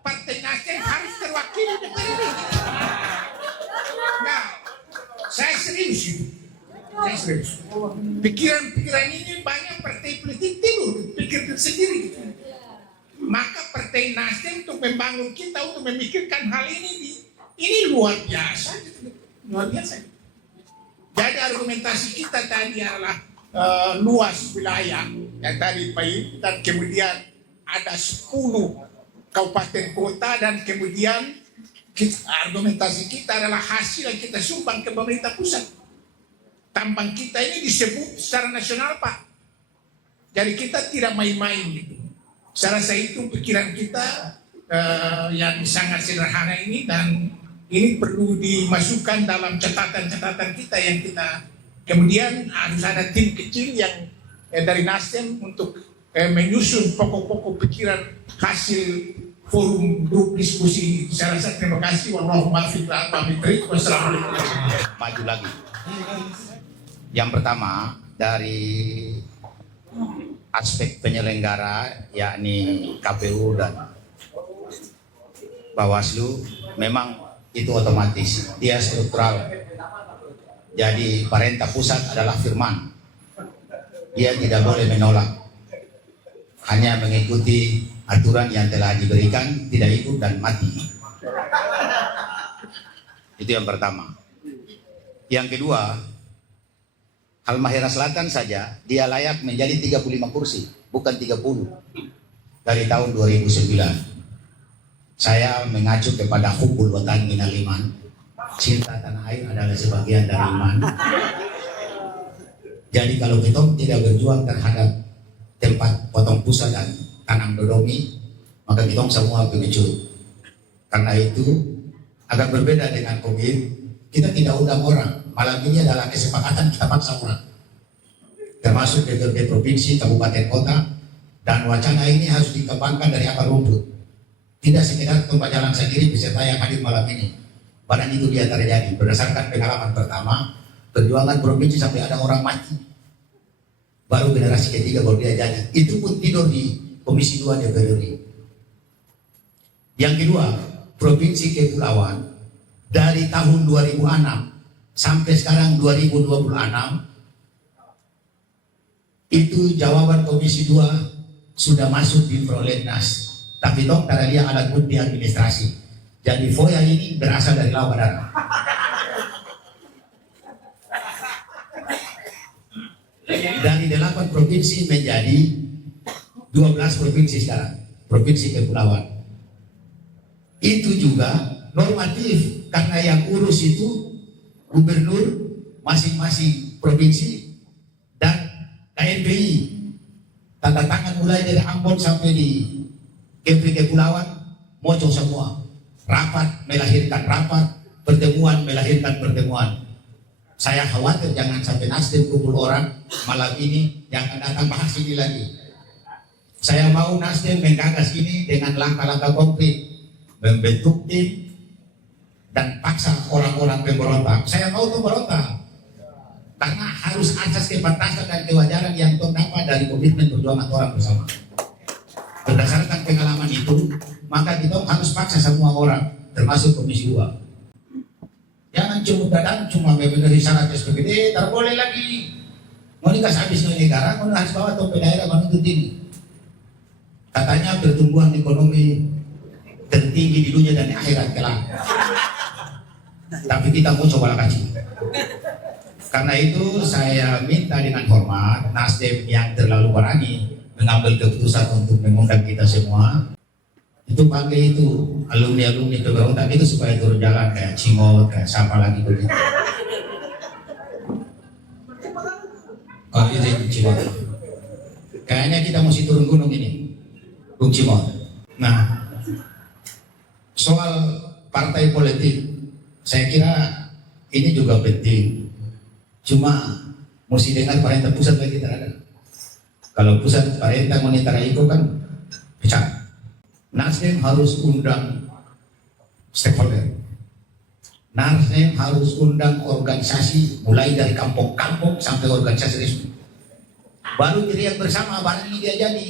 Partai Nasdem harus terwakili DPR RI. Nah, saya serius itu. Pikiran-pikiran ini banyak partai politik tidur, pikir sendiri. Maka Partai Nasdem untuk membangun kita, untuk memikirkan hal ini luar biasa. Luar biasa. Jadi argumentasi kita tadi adalah luas wilayah yang tadi Pak Im, dan kemudian ada 10 kabupaten kota, dan kemudian argumentasi kita adalah hasil yang kita sumbang ke pemerintah pusat. Tambang kita ini disebut secara nasional, Pak. Jadi kita tidak main-main gitu. Saya rasa itu pikiran kita yang sangat sederhana ini, dan ini perlu dimasukkan dalam catatan-catatan kita yang kita kemudian harus ada tim kecil yang dari Nasdem untuk menyusun pokok-pokok pikiran hasil forum grup diskusi. Saya rasa terima kasih. Wassalamualaikum. Maju lagi. Yang pertama dari aspek penyelenggara, yakni KPU dan Bawaslu, memang itu otomatis dia struktural. Jadi pemerintah pusat adalah firman, dia tidak boleh menolak, hanya mengikuti aturan yang telah diberikan, tidak ikut dan mati. Itu yang pertama. Yang kedua, Halmahera Selatan saja dia layak menjadi 35 kursi, bukan 30 dari tahun 2009. Saya mengacu kepada hubul watan minal iman. Cinta tanah air adalah sebagian dari iman. Jadi kalau kita tidak berjuang terhadap tempat potong pusat dan tanam dodomi, maka kita semua pengecut. Karena itu agak berbeda dengan COVID, kita tidak undang orang. Malam ini adalah kesepakatan kita paksa orang, termasuk DPRD provinsi, kabupaten, kota, dan wacana ini harus dikembangkan dari akar rumput. Tidak sekedar pembajalan sendiri beserta yang hadir malam ini. Padahal itu dia terjadi berdasarkan pengalaman pertama, perjuangan provinsi sampai ada orang mati. Baru generasi ketiga baru dia jadi. Itu pun tidur di Komisi 2 DPR RI. Yang kedua, provinsi kepulauan dari tahun 2006 sampai sekarang 2026 itu jawaban Komisi 2 sudah masuk di prolegnas. Tapi dong karena dia alat bukti administrasi. Jadi FOIA ini berasal dari lawan dana. Dari 8 provinsi menjadi 12 provinsi sekarang. Provinsi kepulauan. Itu juga normatif karena yang urus itu gubernur masing-masing provinsi dan KNPI. Tanda tangan mulai dari Ambon sampai di Kepulauan, moco semua. Rapat melahirkan rapat, pertemuan melahirkan pertemuan. Saya khawatir jangan sampai Nasdem kumpul orang malam ini yang akan datang bahas ini lagi. Saya mau Nasdem menggagas ini dengan langkah-langkah konkret, membentuk tim dan paksa orang-orang pemberontak. Saya mau tuh berontak karena harus asas kepantasan dan kewajaran yang dapat dari komitmen perjuangan orang bersama. Berdasarkan pengalaman itu, maka kita harus paksa semua orang, termasuk Komisi 2. Jangan cuma memenuhi syarat SPPD, tak boleh lagi. Mau dikasih habis negara, mau harus bawa ke daerah menuntut ini. Katanya pertumbuhan ekonomi tertinggi di dunia dan di akhirat kelak. Tapi kita mau coba kasih. Karena itu saya minta dengan hormat Nasdem yang terlalu berani mengambil keputusan untuk mengundang kita semua, itu panggil itu alumni-alumni pemberontak itu supaya turun jalan kayak Cimot, kayak siapa lagi begitu. Oh itu Cimot. Kayaknya kita mesti turun gunung ini, Bung Cimot. Nah, soal partai politik, saya kira ini juga penting. Cuma mesti dengar perintah pusat lagi terhadap. Kalau pusat perintah moneter itu kan pecah. Nasdem harus undang stakeholder. Nasdem harus undang organisasi mulai dari kampung-kampung sampai organisasi resmi. Baru teriak bersama barang ini dia jadi.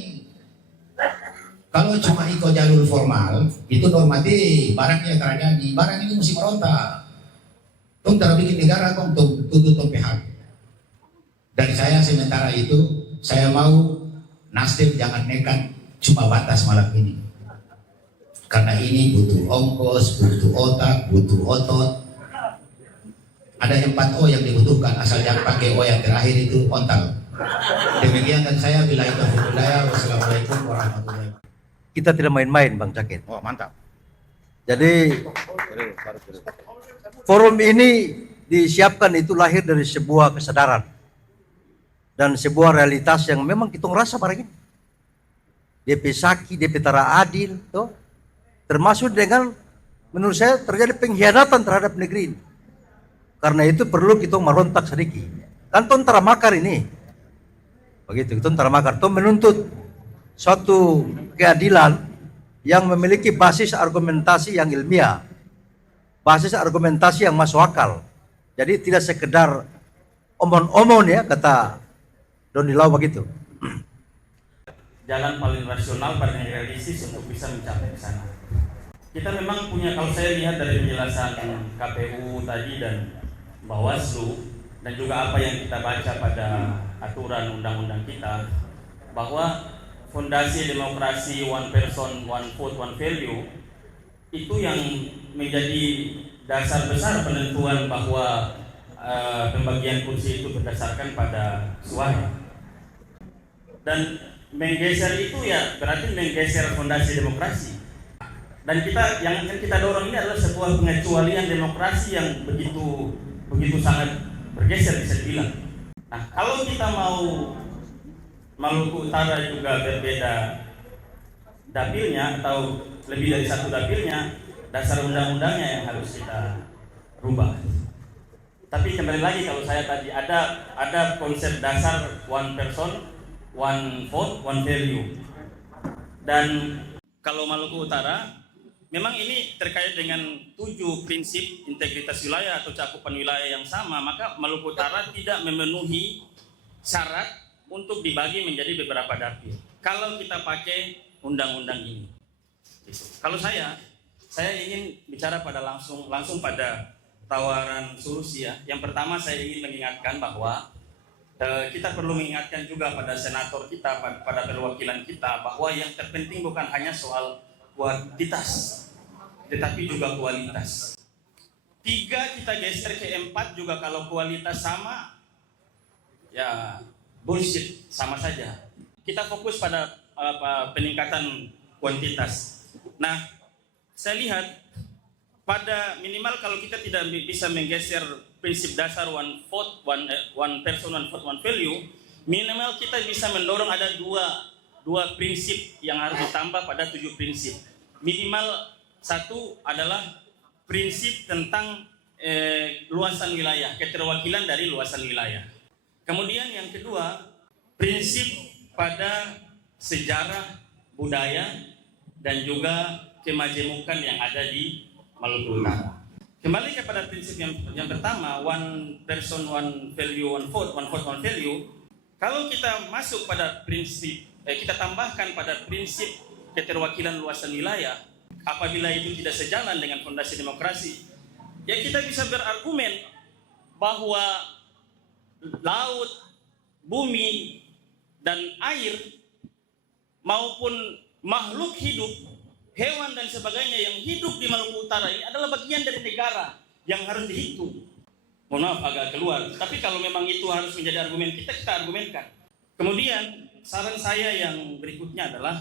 Kalau cuma ikut jalur formal itu normatif, barangnya terjadi. Barang ini mesti meronta. Tong tak bikin negara kong tutup pihak. Dari saya sementara itu saya mau Nasdem jangan nekat cuma batas malam ini. Karena ini butuh ongkos, butuh otak, butuh otot. Ada 4 O yang dibutuhkan, asal yang pakai O yang terakhir itu ontal. Demikian dan saya bila itu hidayah. Wassalamualaikum warahmatullahi wabarakatuh. Kita tidak main-main Bang Cakit. Oh, mantap. Jadi forum ini disiapkan itu lahir dari sebuah kesadaran dan sebuah realitas yang memang kita rasa barang ini. DP Saki, DP Tara Adil, tuh, termasuk dengan menurut saya terjadi pengkhianatan terhadap negeri ini. Karena itu perlu kita merontak sedikit. Kan tentara makar ini, begitu, tentara makar itu menuntut suatu keadilan yang memiliki basis argumentasi yang ilmiah, basis argumentasi yang masuk akal. Jadi tidak sekedar omon-omon ya kata Doni Lau begitu. Jalan paling rasional, paling realistis untuk bisa mencapai ke sana. Kita memang punya, kalau saya lihat dari penjelasan KPU tadi dan Bawaslu dan juga apa yang kita baca pada aturan undang-undang kita, bahwa fondasi demokrasi one person, one vote, one value itu yang menjadi dasar besar penentuan bahwa pembagian kursi itu berdasarkan pada suara. Dan menggeser itu ya berarti menggeser fondasi demokrasi. Dan yang kita dorong ini adalah sebuah pengecualian demokrasi yang begitu sangat bergeser bisa dibilang. Nah, kalau kita mau Maluku Utara juga berbeda dapilnya atau lebih dari satu dapilnya, dasar undang-undangnya yang harus kita rubah. Tapi kembali lagi kalau saya tadi ada konsep dasar one person, one vote, one value. Dan kalau Maluku Utara memang ini terkait dengan 7 prinsip integritas wilayah atau cakupan wilayah yang sama, maka Maluku Utara tidak memenuhi syarat untuk dibagi menjadi beberapa dapil kalau kita pakai undang-undang ini. Kalau saya saya ingin bicara pada langsung pada tawaran solusi ya. Yang pertama saya ingin mengingatkan bahwa kita perlu mengingatkan juga pada senator kita, pada perwakilan kita, bahwa yang terpenting bukan hanya soal kuantitas, tetapi juga kualitas. 3 kita geser ke 4 juga kalau kualitas sama, ya bullshit, sama saja. Kita fokus pada peningkatan kuantitas. Nah, saya lihat pada minimal kalau kita tidak bisa menggeser prinsip dasar one person, one vote, one value, minimal kita bisa mendorong ada dua prinsip yang harus ditambah pada 7 prinsip. Minimal 1 adalah prinsip tentang luasan wilayah, keterwakilan dari luasan wilayah. Kemudian yang kedua, prinsip pada sejarah, budaya, dan juga kemajemukan yang ada di Maluku Utara. Kembali kepada prinsip yang pertama, one person, one value, one vote, one value. Kalau kita masuk pada prinsip, kita tambahkan pada prinsip keterwakilan luasan wilayah, apabila itu tidak sejalan dengan fondasi demokrasi, ya kita bisa berargumen bahwa laut, bumi, dan air maupun makhluk hidup, hewan dan sebagainya yang hidup di Maluku Utara ini adalah bagian dari negara yang harus dihitung. Mohon maaf agak keluar, tapi kalau memang itu harus menjadi argumen kita argumenkan. Kemudian saran saya yang berikutnya adalah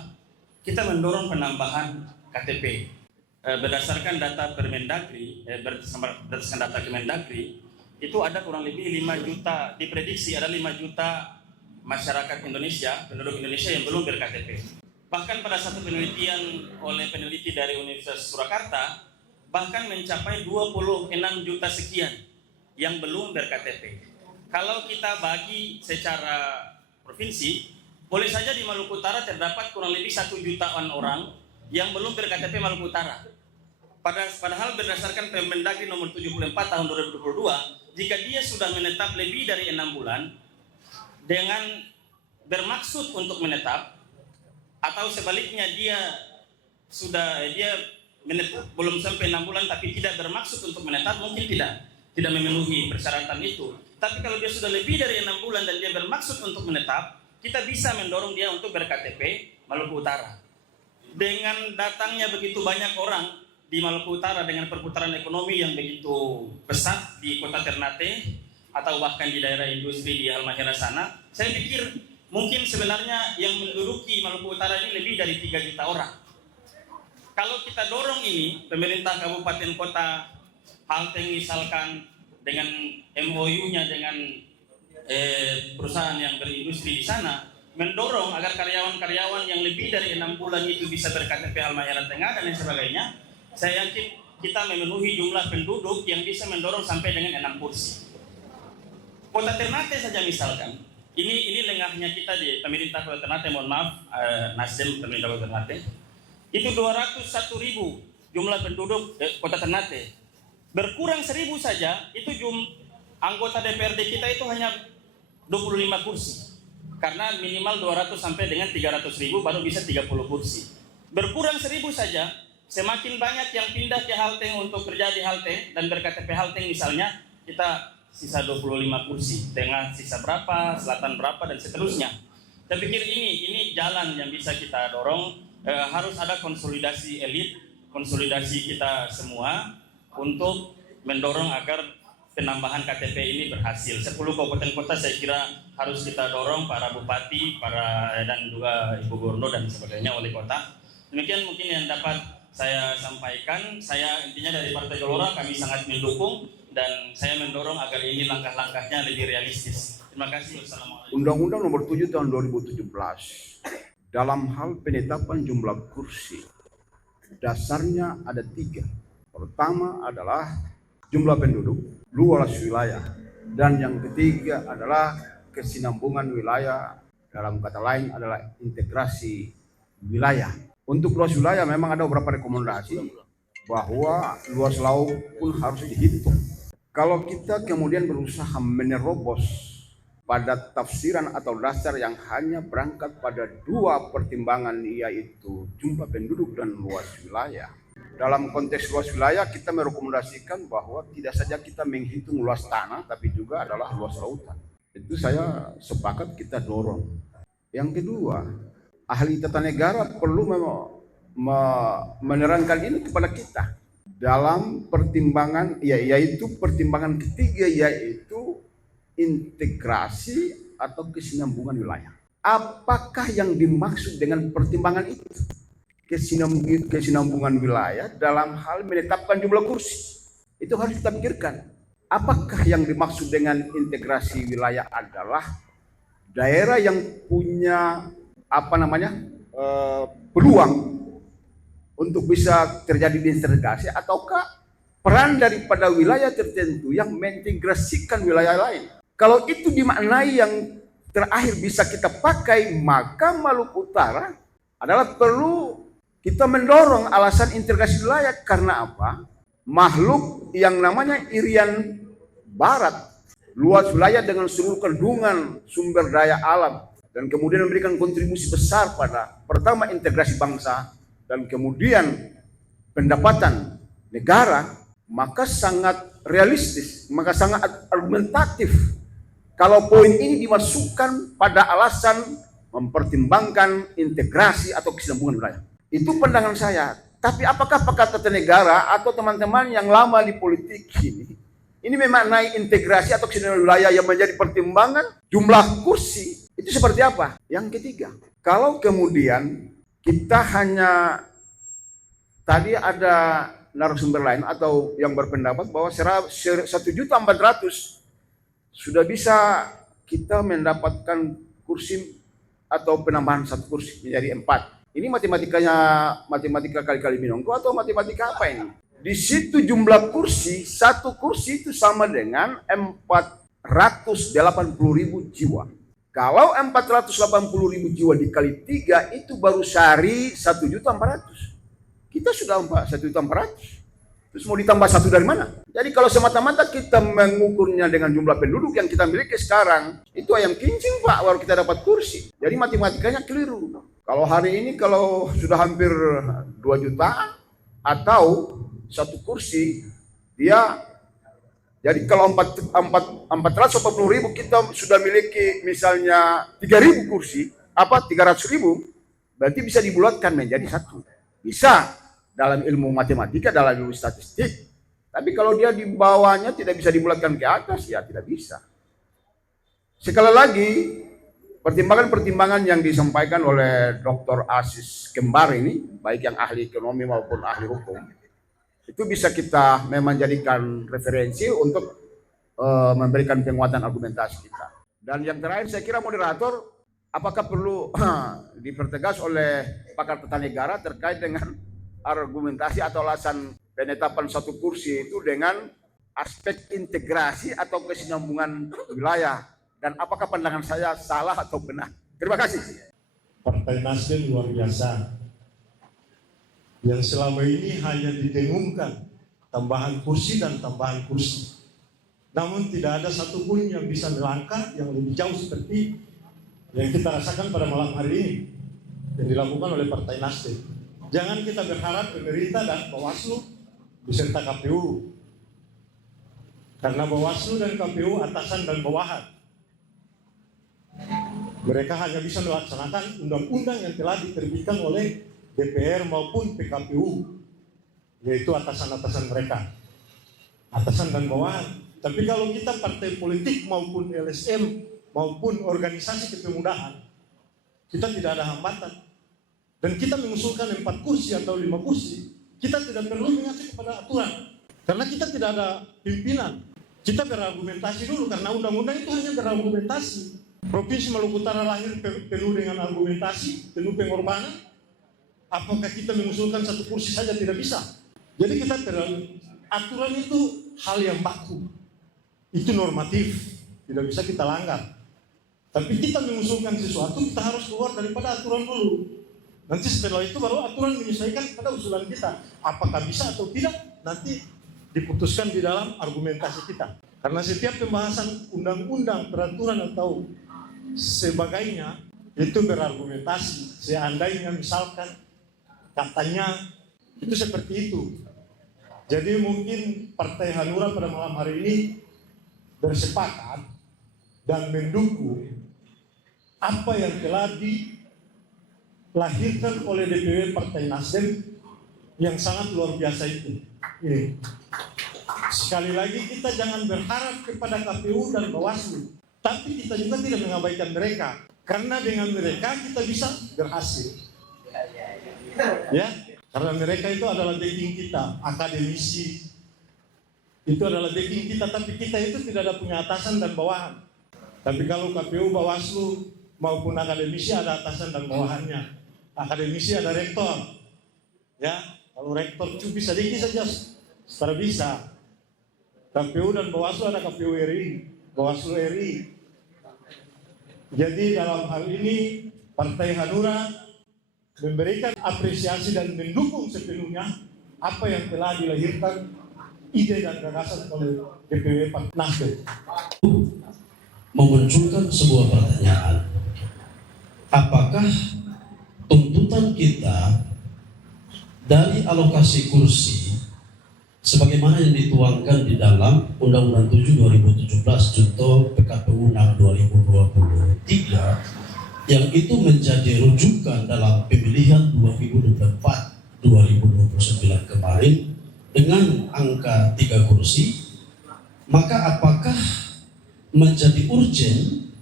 kita mendorong penambahan KTP. Berdasarkan data Permendagri, berdasarkan data Kemendagri, itu ada kurang lebih 5 juta, diprediksi ada 5 juta masyarakat Indonesia, penduduk Indonesia yang belum ber-KTP. Bahkan pada satu penelitian oleh peneliti dari Universitas Surakarta, bahkan mencapai 26 juta sekian yang belum ber-KTP. Kalau kita bagi secara provinsi, boleh saja di Maluku Utara terdapat kurang lebih 1 jutaan orang yang belum ber-KTP Maluku Utara. Padahal berdasarkan Permendagri nomor 74 tahun 2022, jika dia sudah menetap lebih dari 6 bulan dengan bermaksud untuk menetap, atau sebaliknya dia menetap belum sampai 6 bulan tapi tidak bermaksud untuk menetap, mungkin tidak memenuhi persyaratan itu. Tapi kalau dia sudah lebih dari 6 bulan dan dia bermaksud untuk menetap, kita bisa mendorong dia untuk ber-KTP Maluku Utara. Dengan datangnya begitu banyak orang di Maluku Utara dengan perputaran ekonomi yang begitu pesat di kota Ternate atau bahkan di daerah industri di Halmahera sana, saya pikir mungkin sebenarnya yang menduduki Maluku Utara ini lebih dari 3 juta orang. Kalau kita dorong ini, pemerintah kabupaten kota, Halteng misalkan dengan MOU-nya dengan perusahaan yang berindustri di sana, mendorong agar karyawan-karyawan yang lebih dari 6 bulan itu bisa ber-KTP Halmahera Tengah dan lain sebagainya, saya yakin kita memenuhi jumlah penduduk yang bisa mendorong sampai dengan 6 kursi. Kota Ternate saja misalkan, ini lengahnya kita di pemerintah Kota Ternate, mohon maaf, Nasdem pemerintah Kota Ternate, itu 201.000 jumlah penduduk Kota Ternate. Berkurang 1.000 saja, itu anggota DPRD kita itu hanya 25 kursi. Karena minimal 200 sampai dengan 300.000 baru bisa 30 kursi. Berkurang 1.000 saja, semakin banyak yang pindah ke Halteng untuk kerja di Halteng dan ber-KTP Halteng misalnya, kita sisa 25 kursi, tengah sisa berapa, selatan berapa, dan seterusnya. Saya pikir ini jalan yang bisa kita dorong. Harus ada konsolidasi elit, konsolidasi kita semua untuk mendorong agar penambahan KTP ini berhasil. 10 kabupaten kota saya kira harus kita dorong, para bupati, dan juga ibu gubernur dan sebagainya, wali kota. Demikian mungkin yang dapat saya sampaikan. Saya intinya dari Partai Gelora kami sangat mendukung dan saya mendorong agar ini langkah-langkahnya lebih realistis. Terima kasih. Wassalamualaikum. Undang-Undang Nomor 7 Tahun 2017 dalam hal penetapan jumlah kursi dasarnya ada 3. Pertama adalah jumlah penduduk, luas wilayah, dan yang ketiga adalah kesinambungan wilayah, dalam kata lain adalah integrasi wilayah. Untuk luas wilayah memang ada beberapa rekomendasi bahwa luas laut pun harus dihitung. Kalau kita kemudian berusaha menerobos pada tafsiran atau dasar yang hanya berangkat pada 2 pertimbangan, yaitu jumlah penduduk dan luas wilayah, dalam konteks luas wilayah kita merekomendasikan bahwa tidak saja kita menghitung luas tanah, tapi juga adalah luas lautan. Itu saya sepakat kita dorong. Yang kedua, ahli tata negara perlu menerangkan ini kepada kita dalam pertimbangan, yaitu pertimbangan ketiga, yaitu integrasi atau kesinambungan wilayah. Apakah yang dimaksud dengan pertimbangan itu? Kesinambungan wilayah dalam hal menetapkan jumlah kursi. Itu harus kita pikirkan. Apakah yang dimaksud dengan integrasi wilayah adalah daerah yang punya peluang untuk bisa terjadi integrasi, ataukah peran daripada wilayah tertentu yang mengintegrasikan wilayah lain? Kalau itu dimaknai yang terakhir bisa kita pakai, maka Maluku Utara adalah perlu kita mendorong alasan integrasi wilayah. Karena apa? Makhluk yang namanya Irian Barat, luas wilayah dengan seluruh kandungan sumber daya alam, dan kemudian memberikan kontribusi besar pada pertama integrasi bangsa dan kemudian pendapatan negara, maka sangat realistis, maka sangat argumentatif kalau poin ini dimasukkan pada alasan mempertimbangkan integrasi atau kesinambungan wilayah. Itu pandangan saya. Tapi apakah pakar tata negara atau teman-teman yang lama di politik ini memaknai integrasi atau kesinambungan wilayah yang menjadi pertimbangan jumlah kursi? Itu seperti apa? Yang ketiga, kalau kemudian kita hanya, tadi ada narasumber lain atau yang berpendapat bahwa 1.400.000 sudah bisa kita mendapatkan kursi atau penambahan 1 kursi menjadi 4. Ini matematika kali-kali minongko atau matematika apa ini? Di situ jumlah kursi, 1 kursi itu sama dengan 480.000 jiwa. Kalau 480.000 jiwa dikali 3 itu baru sehari 1.400.000. Kita sudah 1.400.000. Terus mau ditambah 1 dari mana? Jadi kalau semata-mata kita mengukurnya dengan jumlah penduduk yang kita miliki sekarang, itu ayam kincing Pak, baru kita dapat kursi. Jadi matematikanya keliru. Kalau hari ini kalau sudah hampir 2 jutaan atau 1 kursi, dia jadi kalau 440.000 kita sudah miliki misalnya 3.000 kursi, 300.000, berarti bisa dibulatkan menjadi 1. Bisa dalam ilmu matematika, dalam ilmu statistik. Tapi kalau dia di bawahnya tidak bisa dibulatkan ke atas, ya tidak bisa. Sekali lagi, pertimbangan-pertimbangan yang disampaikan oleh Dr. Aziz Kembar ini, baik yang ahli ekonomi maupun ahli hukum, itu bisa kita memang jadikan referensi untuk memberikan penguatan argumentasi kita. Dan yang terakhir, saya kira moderator, apakah perlu dipertegas oleh pakar tata negara terkait dengan argumentasi atau alasan penetapan 1 kursi itu dengan aspek integrasi atau kesinambungan wilayah, dan apakah pandangan saya salah atau benar? Terima kasih. Partai Nasdem luar biasa, yang selama ini hanya didengungkan tambahan kursi dan tambahan kursi, namun tidak ada satupun yang bisa melangkah yang lebih jauh seperti yang kita rasakan pada malam hari ini yang dilakukan oleh Partai Nasdem. Jangan kita berharap pemerintah dan Bawaslu beserta KPU, karena Bawaslu dan KPU atasan dan bawahan. Mereka hanya bisa melaksanakan undang-undang yang telah diterbitkan oleh DPR maupun PKPU, yaitu atasan-atasan mereka, atasan dan bawahan. Tapi kalau kita partai politik maupun LSM maupun organisasi kepemudahan, kita tidak ada hambatan. Dan kita mengusulkan 4 kursi atau 5 kursi, kita tidak perlu mengacu kepada aturan, karena kita tidak ada pimpinan. Kita berargumentasi dulu, karena undang-undang itu hanya berargumentasi. Provinsi Maluku Utara lahir penuh dengan argumentasi, penuh pengorbanan. Apakah kita mengusulkan 1 kursi saja tidak bisa? Jadi kita aturan itu hal yang baku, itu normatif, tidak bisa kita langgar. Tapi kita mengusulkan sesuatu, kita harus keluar daripada aturan dulu. Nanti setelah itu baru aturan menyesuaikan pada usulan kita. Apakah bisa atau tidak, nanti diputuskan di dalam argumentasi kita. Karena setiap pembahasan undang-undang, peraturan atau sebagainya itu berargumentasi. Seandainya misalkan katanya Itu seperti itu. Jadi mungkin Partai Hanura pada malam hari ini bersepakat dan mendukung apa yang telah dilahirkan oleh DPW Partai Nasdem yang sangat luar biasa itu. Ini. Sekali lagi kita jangan berharap kepada KPU dan Bawaslu, tapi kita juga tidak mengabaikan mereka, karena dengan mereka kita bisa berhasil. Ya, karena mereka itu adalah backing kita, akademisi. Itu adalah backing kita, tapi kita itu tidak ada punya atasan dan bawahan. Tapi kalau KPU, Bawaslu maupun akademisi ada atasan dan bawahannya. Akademisi ada rektor. Ya, kalau rektor cuma sedikit saja, secara bisa. KPU dan Bawaslu ada KPU RI, Bawaslu RI. Jadi dalam hal ini Partai Hanura memberikan apresiasi dan mendukung sepenuhnya apa yang telah dilahirkan ide dan gagasan oleh DPW Partai Nasdem. Memunculkan sebuah pertanyaan, apakah tuntutan kita dari alokasi kursi sebagaimana yang dituangkan di dalam Undang-Undang 7 2017 junto PKPU 6 2023 yang itu menjadi rujukan dalam pemilihan 2024-2029 kemarin dengan angka 3 kursi, maka apakah menjadi urgen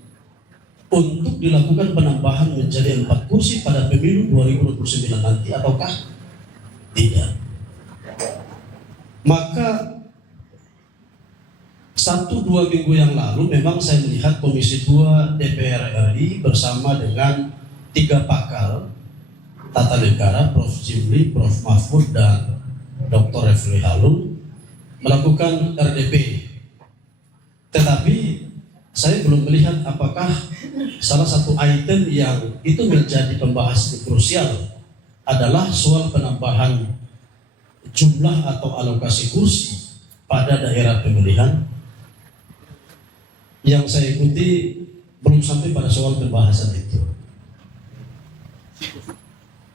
untuk dilakukan penambahan menjadi 4 kursi pada pemilu 2029 nanti ataukah tidak? Maka 1-2 minggu yang lalu memang saya melihat Komisi 2 DPR RI bersama dengan 3 pakar tata negara, Prof. Jimli, Prof. Mahfud, dan Dr. Refli Harun melakukan RDP. Tetapi saya belum melihat apakah salah satu item yang itu menjadi pembahasan krusial adalah soal penambahan jumlah atau alokasi kursi pada daerah pemilihan. Yang saya ikuti belum sampai pada soal pembahasan itu.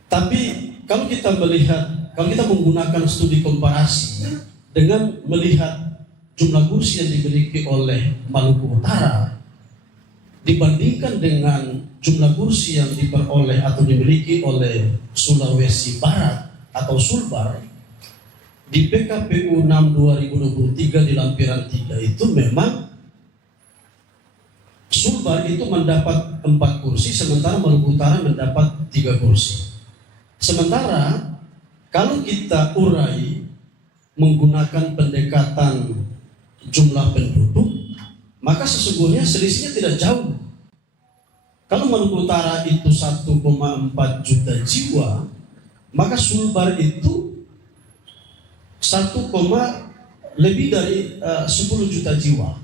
Tapi kalau kita melihat, kalau kita menggunakan studi komparasi dengan melihat jumlah kursi yang dimiliki oleh Maluku Utara dibandingkan dengan jumlah kursi yang diperoleh atau dimiliki oleh Sulawesi Barat atau Sulbar, di PKPU 6 2023 di lampiran 3 itu memang Sulbar itu mendapat 4 kursi, sementara Maluku Utara mendapat 3 kursi. Sementara kalau kita urai menggunakan pendekatan jumlah penduduk, maka sesungguhnya selisihnya tidak jauh. Kalau Maluku Utara itu 1,4 juta jiwa, maka Sulbar itu lebih dari 10 juta jiwa.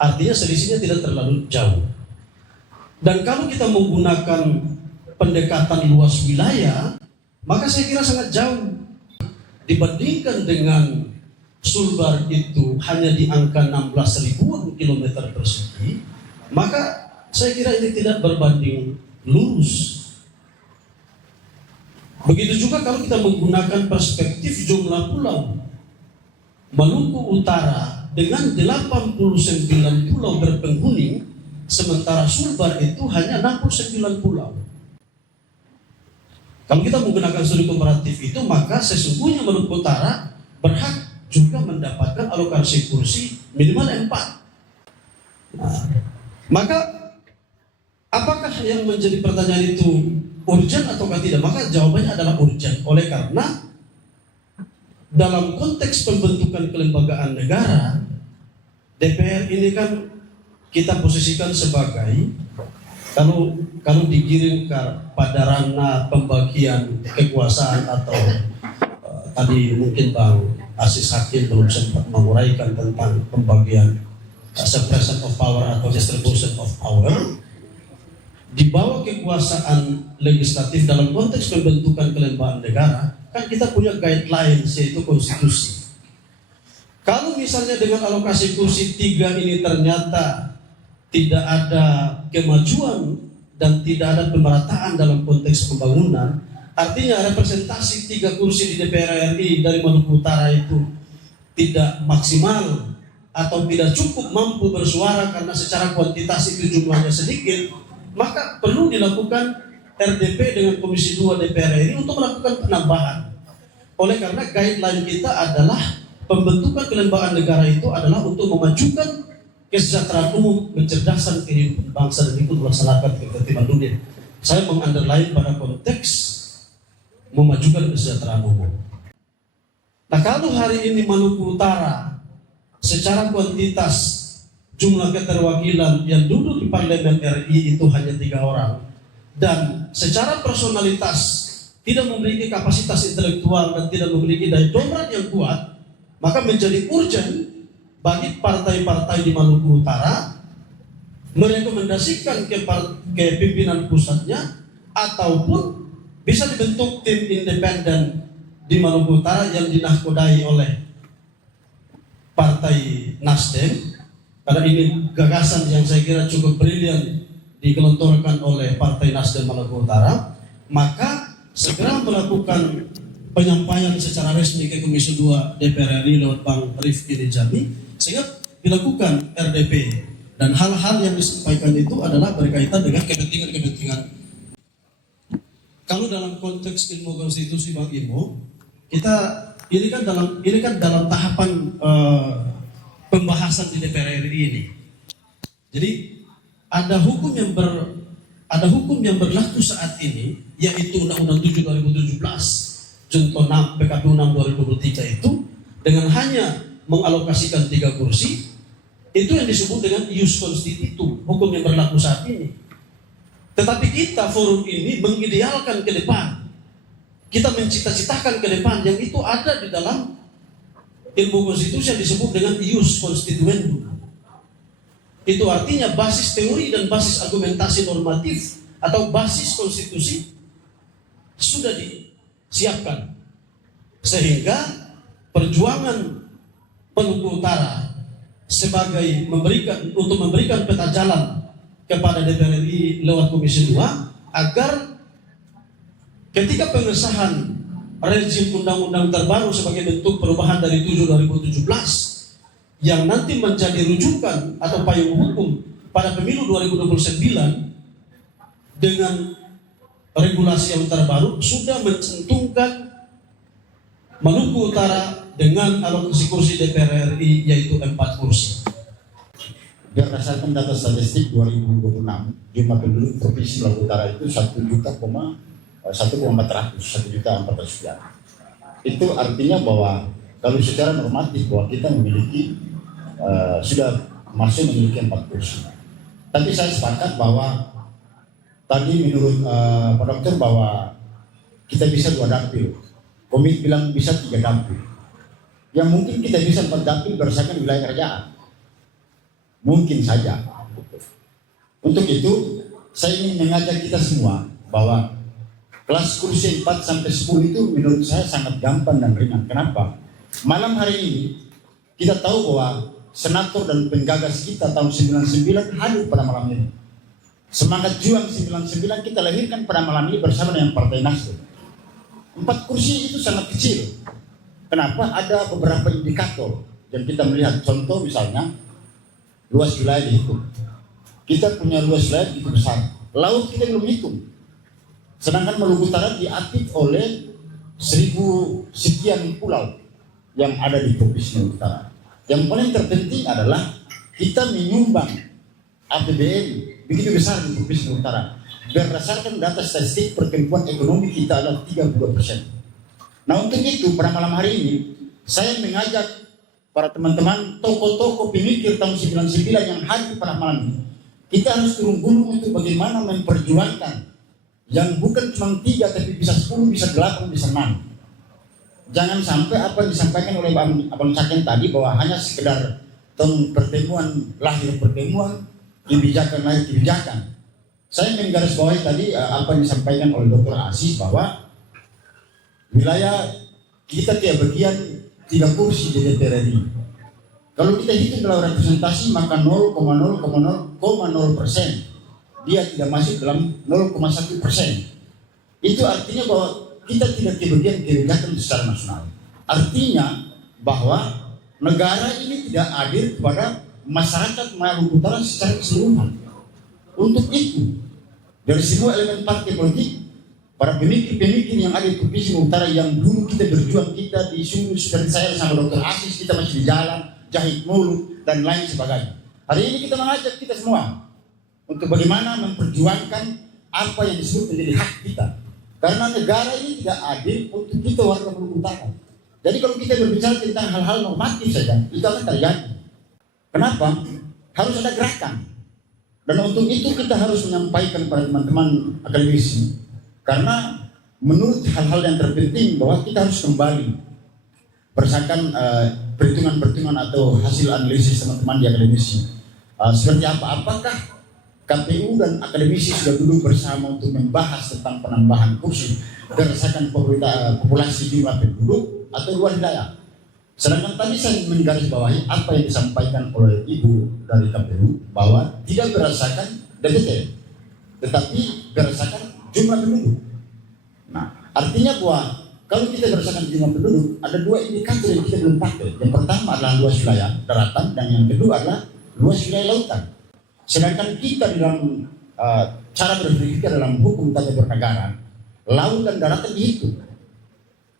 Artinya selisihnya tidak terlalu jauh. Dan kalau kita menggunakan pendekatan luas wilayah, maka saya kira sangat jauh. Dibandingkan dengan Sulbar itu hanya di angka 16.000 kilometer persegi, maka saya kira ini tidak berbanding lurus. Begitu juga kalau kita menggunakan perspektif jumlah pulau. Maluku Utara dengan 89 pulau berpenghuni, sementara Sulbar itu hanya 69 pulau. Kalau kita menggunakan studi komparatif itu, maka sesungguhnya Maluku Utara berhak juga mendapatkan alokasi kursi minimal 4. Nah, maka apakah yang menjadi pertanyaan itu urgent ataukah tidak? Maka jawabannya adalah urgent. Oleh karena dalam konteks pembentukan kelembagaan negara, DPR ini kan kita posisikan sebagai kalau digiring pada ranah pembagian kekuasaan atau tadi mungkin Bang Aziz Hakim belum sempat menguraikan tentang pembagian separation of power atau distribution of power. Di bawah kekuasaan legislatif dalam konteks pembentukan kelembagaan negara, kan kita punya guidelines yaitu konstitusi. Kalau misalnya dengan alokasi kursi 3 ini ternyata tidak ada kemajuan dan tidak ada pemerataan dalam konteks pembangunan, Artinya representasi 3 kursi di DPR RI dari Maluku Utara itu tidak maksimal atau tidak cukup mampu bersuara karena secara kuantitas itu jumlahnya sedikit, maka perlu dilakukan RDP dengan Komisi 2 DPR RI untuk melakukan penambahan. Oleh karena guideline kita adalah pembentukan kelembagaan negara itu adalah untuk memajukan kesejahteraan umum, mencerdaskan kehidupan bangsa dan ikut melaksanakan ketertiban dunia. Saya mengunderline pada konteks memajukan kesejahteraan umum. Nah, kalau hari ini Maluku Utara secara kuantitas jumlah keterwakilan yang duduk di Parlemen RI itu hanya 3 orang, dan secara personalitas tidak memiliki kapasitas intelektual dan tidak memiliki daya dompet yang kuat, maka menjadi urgent bagi partai-partai di Maluku Utara merekomendasikan ke pimpinan pusatnya ataupun bisa dibentuk tim independen di Maluku Utara yang dinahkodai oleh Partai Nasdem, karena ini gagasan yang saya kira cukup brilian digelontorkan oleh Partai Nasdem Maluku Utara, maka segera melakukan penyampaian secara resmi ke Komisi 2 DPR RI lewat Bang Rifki Nijami, sehingga dilakukan RDP, dan hal-hal yang disampaikan itu adalah berkaitan dengan kepentingan-kepentingan. Kalau dalam konteks ilmu konstitusi Bang Imo, kita ini kan dalam tahapan pembahasan di DPR RI ini. Jadi ada hukum yang berlaku saat ini, yaitu Undang-Undang 7 2017, Junto 6 PKP 6 2023 itu dengan hanya mengalokasikan 3 kursi, itu yang disebut dengan ius constitutum, hukum yang berlaku saat ini. Tetapi kita forum ini mengidealkan ke depan, kita mencita-citakan ke depan yang itu ada di dalam ilmu konstitusi yang disebut dengan ius constituendum. Itu artinya basis teori dan basis argumentasi normatif atau basis konstitusi sudah disiapkan, sehingga perjuangan Maluku Utara sebagai memberikan peta jalan kepada DPR RI lewat Komisi 2 agar ketika pengesahan rezim undang-undang terbaru sebagai bentuk perubahan dari 7 2017 yang nanti menjadi rujukan atau payung hukum pada pemilu 2029 dengan regulasi yang terbaru sudah mencantumkan Maluku Utara dengan alokasi kursi DPR RI yaitu 4 kursi. Berdasarkan data statistik 2026, jumlah penduduk Provinsi Maluku Utara itu 1.400.000. Itu artinya bahwa kalau secara normatif bahwa kita memiliki sudah masuk memiliki 4 kursi. Tapi saya sepakat bahwa tadi menurut Pak Dokter bahwa kita bisa 2 dapil. Komit bilang bisa 3 dapil. Yang mungkin kita bisa 4 dapil berdasarkan wilayah kerjaan. Mungkin saja. Untuk itu saya ingin mengajak kita semua bahwa kelas kursi 4 sampai 10 itu menurut saya sangat gampang dan ringan. Kenapa? Malam hari ini kita tahu bahwa senator dan penggagas kita tahun 99 hadir pada malam ini. Semangat juang 99 kita lahirkan pada malam ini bersama dengan Partai Nasdem. 4 kursi itu sangat kecil. Kenapa? Ada beberapa indikator yang kita melihat. Contoh misalnya luas wilayah dihitung. Kita punya luas wilayah itu besar. Laut kita belum hitung. Sedangkan Maluku Utara diapit oleh 1000 sekian pulau yang ada di Provinsi Maluku Utara. Yang paling terpenting adalah kita menyumbang APBN begitu besar di Provinsi Maluku Utara. Berdasarkan data statistik pertumbuhan ekonomi kita adalah 32%. Nah untuk itu pada malam hari ini saya mengajak para teman-teman tokoh-tokoh pemikir tahun 99 yang hadir pada malam ini. Kita harus turun gunung untuk bagaimana memperjuangkan yang bukan cuma 3 tapi bisa 10, bisa 8, bisa 6. Jangan sampai apa yang disampaikan oleh Abang Caken tadi bahwa hanya sekedar pertemuan lahir pertemuan, kebijakan lahir kebijakan. Saya menggarisbawahi tadi apa yang disampaikan oleh Dr. Aziz bahwa wilayah kita tiap bagian 3 kursi di DPR RI. Kalau kita hitung dalam representasi maka 0,0,0,0% dia tidak masuk dalam 0,1%. Itu artinya bahwa kita tidak kebagian kebijakan secara nasional. Artinya bahwa negara ini tidak adil kepada masyarakat Maluku Utara secara keseluruhan. Untuk itu, dari semua elemen partai politik, para pemikir-pemikir yang ada di Provinsi Maluku Utara yang dulu kita berjuang, kita disuruh seperti saya sama Dr. Asis, kita masih di jalan, jahit mulut, dan lain sebagainya. Hari ini kita mengajak kita semua untuk bagaimana memperjuangkan apa yang disebut menjadi hak kita. Karena negara ini tidak adil untuk kita warga Maluku Utara. Jadi kalau kita berbicara tentang hal-hal normatif saja, itu akan terjadi. Kenapa? Harus ada gerakan. Dan untuk itu kita harus menyampaikan kepada teman-teman akademisi. Karena menurut hal-hal yang terpenting bahwa kita harus kembali berdasarkan perhitungan-perhitungan atau hasil analisis teman-teman di akademisi. Seperti apa? Apakah KPU dan akademisi sudah duduk bersama untuk membahas tentang penambahan kursi berdasarkan populasi jumlah penduduk atau luar wilayah? Sedangkan tadi saya menggarisbawahi apa yang disampaikan oleh Ibu dari KPU bahwa tidak berdasarkan DPT, tetapi berdasarkan jumlah penduduk. Nah, artinya bahwa kalau kita berdasarkan jumlah penduduk, ada dua indikator yang kita belum pakai. Yang pertama adalah luas wilayah daratan, dan yang kedua adalah luas wilayah lautan. Sedangkan kita dalam cara berpikir dalam hukum tata bernegara, laut dan daratan dihitung.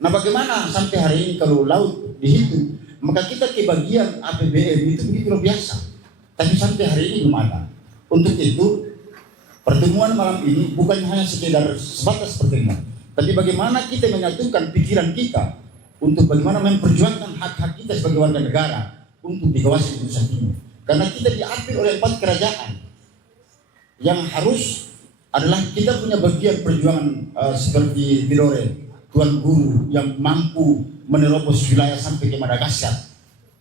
Nah, bagaimana sampai hari ini kalau laut dihitung, maka kita kebagian APBN itu begitu luar biasa. Tapi sampai hari ini belum ada. Untuk itu, pertemuan malam ini bukan hanya sekedar sebatas pertemuan, tapi bagaimana kita menyatukan pikiran kita untuk bagaimana memperjuangkan hak-hak kita sebagai warga negara untuk di kawasan Indonesia Timur. Karena kita diambil oleh 4 kerajaan yang harus adalah kita punya bagian perjuangan seperti Tidore, Tuan Guru yang mampu menerobos wilayah sampai ke Madagaskar.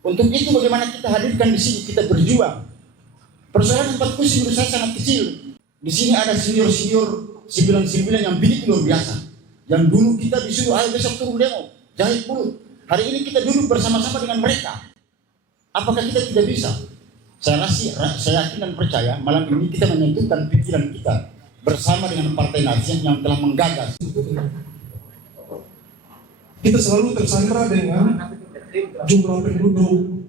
Untuk itu bagaimana kita hadirkan di sini, kita berjuang. Persoalan 4 kursi menurut saya sangat kecil. Di sini ada senior-senior 9 yang begitu luar biasa. Yang dulu kita disuruh ayo besok turun demo, jahit mulut. Hari ini kita duduk bersama-sama dengan mereka. Apakah kita tidak bisa? Saya yakin dan percaya malam ini kita menyatukan pikiran kita bersama dengan Partai Nasdem yang telah menggagas. Kita selalu tersandra dengan jumlah penduduk,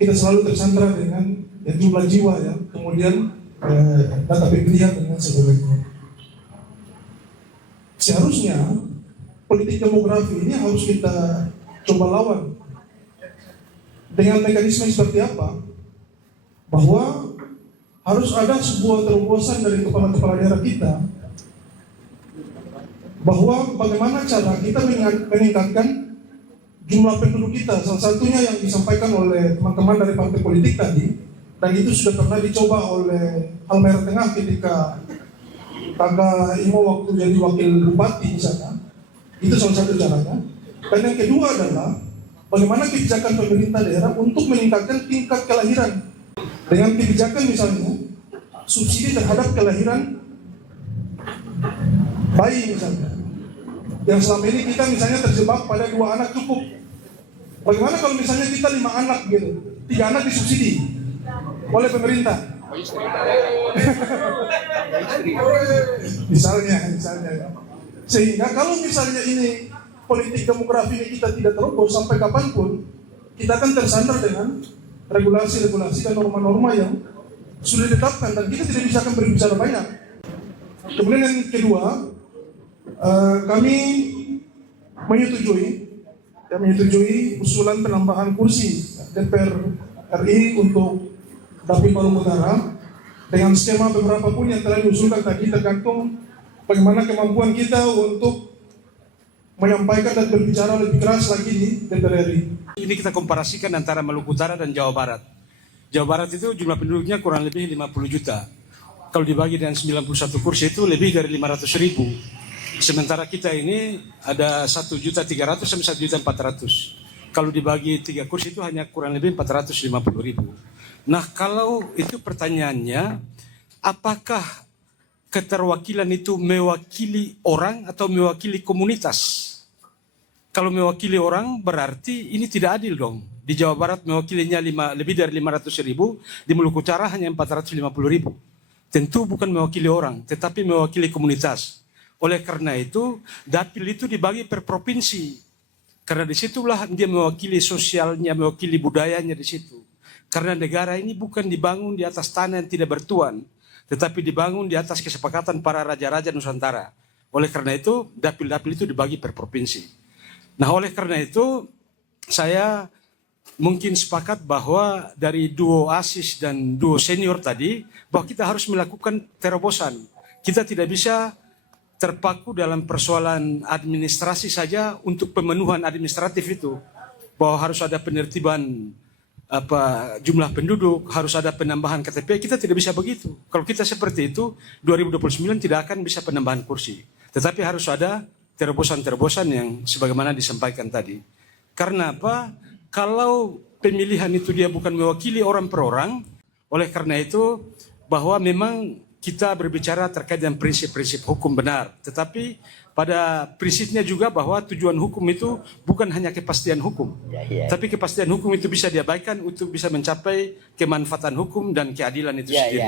kita selalu tersandra dengan jumlah jiwa ya, kemudian data pemilihan dengan sebagainya. Seharusnya politik demografi ini harus kita coba lawan dengan mekanisme seperti apa? Bahwa harus ada sebuah terobosan dari kepala-kepala daerah kita bahwa bagaimana cara kita meningkatkan jumlah penduduk kita. Salah satunya yang disampaikan oleh teman-teman dari partai politik tadi, dan itu sudah pernah dicoba oleh Halmahera Tengah ketika Kakak Imo waktu jadi wakil bupati di sana. Itu salah satu caranya. Dan yang kedua adalah bagaimana kebijakan pemerintah daerah untuk meningkatkan tingkat kelahiran dengan kebijakan misalnya subsidi terhadap kelahiran bayi misalnya. Yang selama ini kita misalnya terjebak pada 2 anak cukup. Bagaimana kalau misalnya kita 5 anak gitu, 3 anak disubsidi oleh pemerintah? misalnya. Sehingga kalau misalnya ini politik demografi ini kita tidak terobos sampai kapanpun, kita akan tersandar dengan regulasi-regulasi dan norma-norma yang sudah ditetapkan dan kita tidak bisa akan berbicara banyak. Kemudian yang kedua, kami menyetujui usulan penambahan kursi DPR RI untuk Dapil Maluku Utara dengan skema beberapa pun yang telah diusulkan tadi, tergantung bagaimana kemampuan kita untuk menyampaikan dan berbicara lebih keras lagi di DPR RI. Ini kita komparasikan antara Maluku Utara dan Jawa Barat. Jawa Barat itu jumlah penduduknya kurang lebih 50 juta. Kalau dibagi dengan 91 kursi itu lebih dari 500.000. Sementara kita ini ada 1.300.000 sampai 1.400.000. Kalau dibagi 3 kursi itu hanya kurang lebih 450.000. Nah, kalau itu pertanyaannya, apakah keterwakilan itu mewakili orang atau mewakili komunitas? Kalau mewakili orang berarti ini tidak adil dong. Di Jawa Barat mewakilinya lebih dari 500.000, di Maluku Utara hanya 450.000. Tentu bukan mewakili orang, tetapi mewakili komunitas. Oleh karena itu, dapil itu dibagi per provinsi. Karena disitulah dia mewakili sosialnya, mewakili budayanya di situ. Karena negara ini bukan dibangun di atas tanah yang tidak bertuan, tetapi dibangun di atas kesepakatan para raja-raja Nusantara. Oleh karena itu, dapil-dapil itu dibagi per provinsi. Nah, oleh karena itu, saya mungkin sepakat bahwa dari duo ASIS dan duo senior tadi, bahwa kita harus melakukan terobosan. Kita tidak bisa terpaku dalam persoalan administrasi saja untuk pemenuhan administratif itu. Bahwa harus ada penertiban jumlah penduduk, harus ada penambahan KTP, kita tidak bisa begitu. Kalau kita seperti itu, 2029 tidak akan bisa penambahan kursi. Tetapi harus ada terobosan-terobosan yang sebagaimana disampaikan tadi. Karena apa? Kalau pemilihan itu dia bukan mewakili orang per orang, oleh karena itu bahwa memang kita berbicara terkait dengan prinsip-prinsip hukum benar. Tetapi pada prinsipnya juga bahwa tujuan hukum itu bukan hanya kepastian hukum. Tapi kepastian hukum itu bisa diabaikan untuk bisa mencapai kemanfaatan hukum dan keadilan itu sendiri.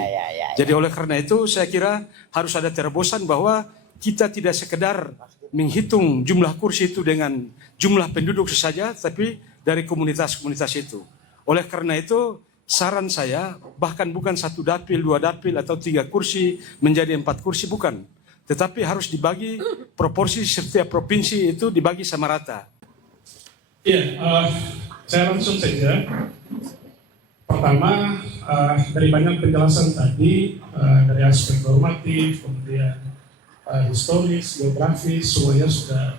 Jadi oleh karena itu saya kira harus ada terobosan bahwa kita tidak sekedar menghitung jumlah kursi itu dengan jumlah penduduk saja, tapi dari komunitas-komunitas itu. Oleh karena itu, saran saya bahkan bukan 1 dapil, 2 dapil atau 3 kursi menjadi 4 kursi, bukan. Tetapi harus dibagi proporsi setiap provinsi itu dibagi sama rata. Iya, saya langsung saja. Pertama, dari banyak penjelasan tadi, dari aspek normatif, kemudian historis, geografis, semuanya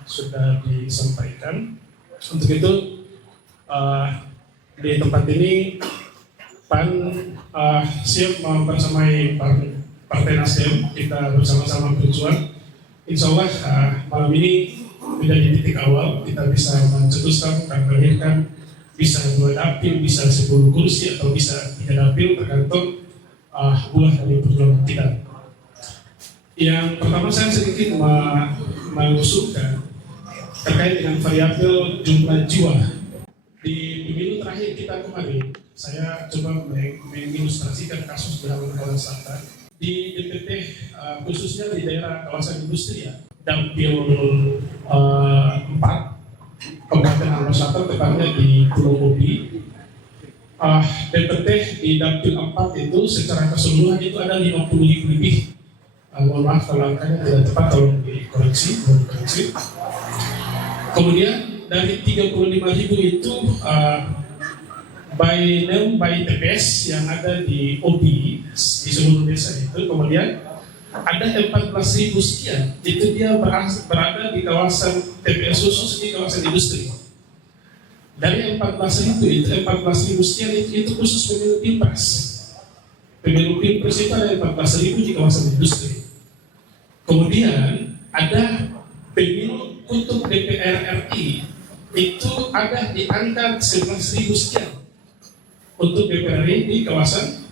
sudah disampaikan. Untuk itu, di tempat ini PAN siap mempersamai Partai Nasdem, kita bersama-sama berjuang. Insya Allah malam ini menjadi titik awal kita bisa mencetuskan dan melahirkan bisa 2 dapil, bisa 10 kursi atau bisa 3 dapil tergantung buah dari perjuangan kita. Yang pertama saya sedikit mengusulkan terkait dengan variabel jumlah jiwa. Di pemilu terakhir kita kemarin, saya coba mengilustrasikan kasus di Halaman Selatan. Di DPT, khususnya di daerah kawasan industri ya, dapil 4, Kabupaten Halaman Selatan, tepatnya di Pulau Bobi. DPT di dapil 4 itu secara keseluruhan itu ada 50.000 lebih. Mohon maaf kalau angkanya tidak tepat, tolong dikoreksi. Kemudian dari 35.000 itu by TPS yang ada di OB di seluruh desa itu, kemudian ada 14.000 sekian itu dia berada di kawasan TPS khusus di kawasan industri. Dari 14.000 itu 14.000 sekian itu khusus pemilu Pilpres. Pemilu Pilpres itu ada 14.000 di kawasan industri. Kemudian ada pemilu untuk DPR RI itu ada di angka 11.000 sekian untuk DPR RI di kawasan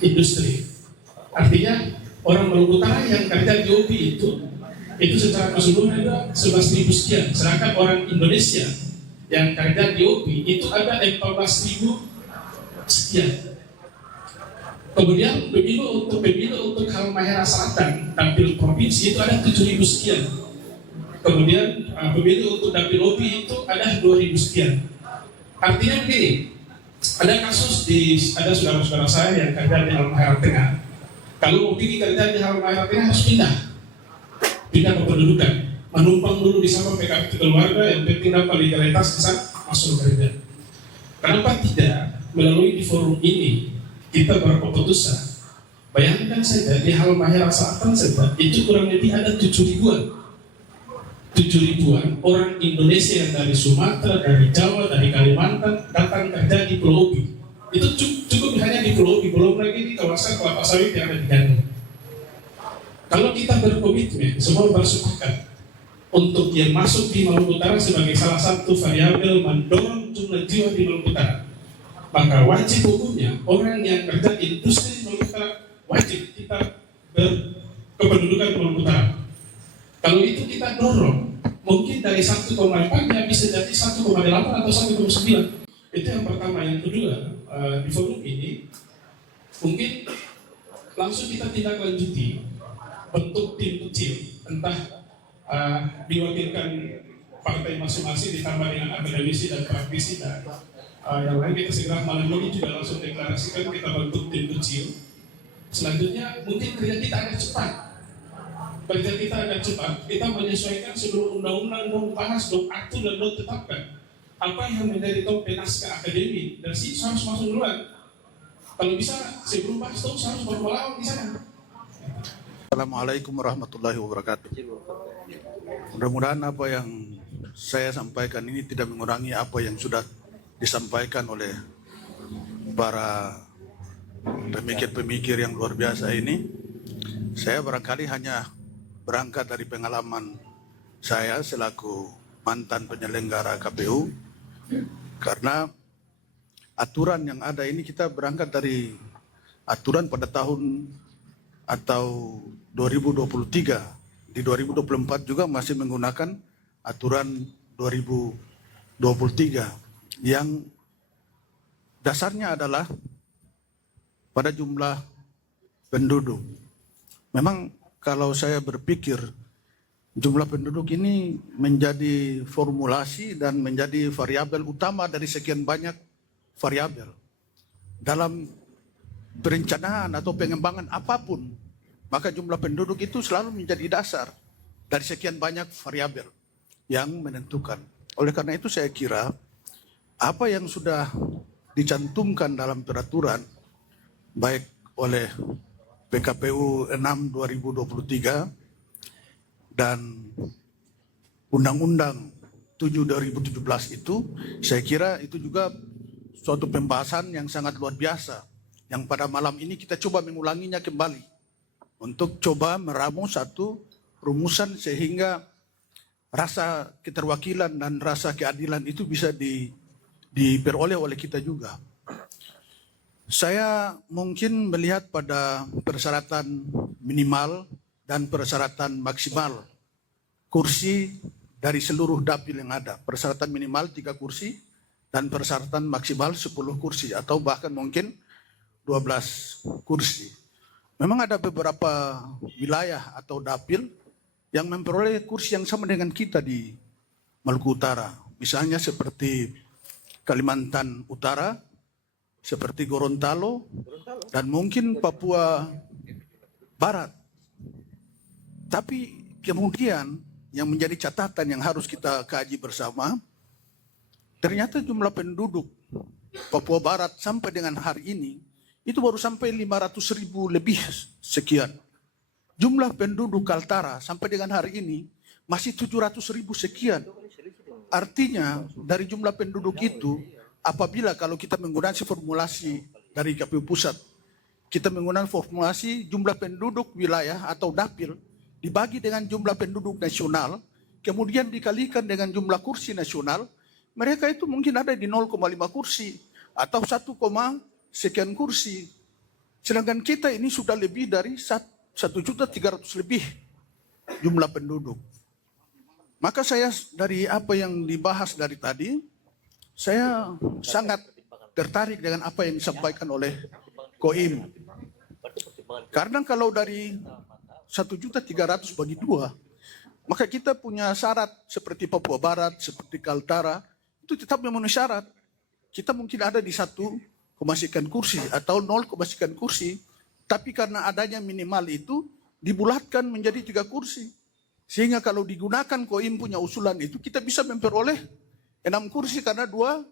industri. Artinya orang Maluku Utara yang kerja di OB itu secara keseluruhan ada 11.000 sekian. Sedangkan orang Indonesia yang kerja di OB itu ada 14.000 sekian. Kemudian pemilu untuk Halmahera Selatan, dapil provinsi itu ada 7.000 sekian. Kemudian pemilu untuk dapil OB itu ada 2.000 sekian. Artinya begini, ada kasus ada saudara-saudara saya yang kerja di Halmahera Tengah. Kalau mau pergi kerja di Halmahera Tengah harus pindah kependudukan, menumpang dulu di sana PKP keluarga, yang penting dapat legalitas bisa masuk kerja. Kenapa tidak melalui di forum ini kita berkeputusan? Bayangkan saja di Halmahera Selatan saja itu kurang lebih ada 7.000-an orang Indonesia yang dari Sumatera, dari Jawa, dari Kalimantan datang kerja di Pulau Obi. Itu cukup hanya di Pulau Obi, belum lagi di kawasan kelapa sawit yang ada di Gandul. Kalau kita berkomitmen, semua bersepakat untuk yang masuk di Maluku Utara sebagai salah satu variabel mendorong jumlah jiwa di Maluku Utara, maka wajib hukumnya orang yang kerja di industri Maluku Utara wajib kita berkependudukan Maluku Utara. Kalau itu kita dorong, mungkin dari 1,4 bisa jadi 1,8 atau 1,9. Itu yang pertama. Yang kedua, di forum ini mungkin langsung kita tindak lanjuti bentuk tim kecil, entah diwakilkan partai masing-masing ditambah dengan akademisi dan praktisi dan yang lain, kita segera malam ini juga langsung deklarasikan kita bentuk tim kecil. Selanjutnya mungkin kerja kita agak cepat. Kerja kita agak cepat. Kita menyesuaikan seluruh undang-undang, dong bahas, dong atur dan dong tetapkan apa yang menjadi topik naskah akademik dan sih harus masuk duluan. Kalau bisa sebelum bahas dong harus bermelawan di sana. Assalamualaikum warahmatullahi wabarakatuh. Mudah-mudahan apa yang saya sampaikan ini tidak mengurangi apa yang sudah disampaikan oleh para pemikir-pemikir yang luar biasa ini. Saya barangkali hanya berangkat dari pengalaman saya selaku mantan penyelenggara KPU, karena aturan yang ada ini kita berangkat dari aturan pada tahun atau 2023. Di 2024 juga masih menggunakan aturan 2023 yang dasarnya adalah pada jumlah penduduk. Memang kalau saya berpikir jumlah penduduk ini menjadi formulasi dan menjadi variabel utama dari sekian banyak variabel dalam perencanaan atau pengembangan apapun, maka jumlah penduduk itu selalu menjadi dasar dari sekian banyak variabel yang menentukan. Oleh karena itu saya kira apa yang sudah dicantumkan dalam peraturan baik oleh PKPU 6 2023 dan Undang-Undang 7 2017 itu, saya kira itu juga suatu pembahasan yang sangat luar biasa yang pada malam ini kita coba mengulanginya kembali untuk coba meramu satu rumusan sehingga rasa keterwakilan dan rasa keadilan itu bisa diperoleh oleh kita juga. Saya mungkin melihat pada persyaratan minimal dan persyaratan maksimal kursi dari seluruh dapil yang ada. Persyaratan minimal 3 kursi dan persyaratan maksimal 10 kursi atau bahkan mungkin 12 kursi. Memang ada beberapa wilayah atau dapil yang memperoleh kursi yang sama dengan kita di Maluku Utara. Misalnya seperti Kalimantan Utara, seperti Gorontalo, dan mungkin Papua Barat. Tapi kemudian yang menjadi catatan yang harus kita kaji bersama, ternyata jumlah penduduk Papua Barat sampai dengan hari ini itu baru sampai 500.000 lebih sekian. Jumlah penduduk Kaltara sampai dengan hari ini masih 700.000 sekian. Artinya dari jumlah penduduk itu, apabila kalau kita menggunakan formulasi dari KPU Pusat, kita menggunakan formulasi jumlah penduduk wilayah atau dapil dibagi dengan jumlah penduduk nasional, kemudian dikalikan dengan jumlah kursi nasional, mereka itu mungkin ada di 0,5 kursi atau 1, sekian kursi. Sedangkan kita ini sudah lebih dari 1.300.000 lebih jumlah penduduk. Maka saya dari apa yang dibahas dari tadi, saya sangat tertarik dengan apa yang disampaikan oleh Koim. Karena kalau dari 1.300.000 bagi 2, maka kita punya syarat seperti Papua Barat, seperti Kaltara, itu tetap memenuhi syarat. Kita mungkin ada di 1, sekian kursi atau 0, sekian kursi, tapi karena adanya minimal itu dibulatkan menjadi 3 kursi. Sehingga kalau digunakan Koim punya usulan itu, kita bisa memperoleh 6 kursi karena 2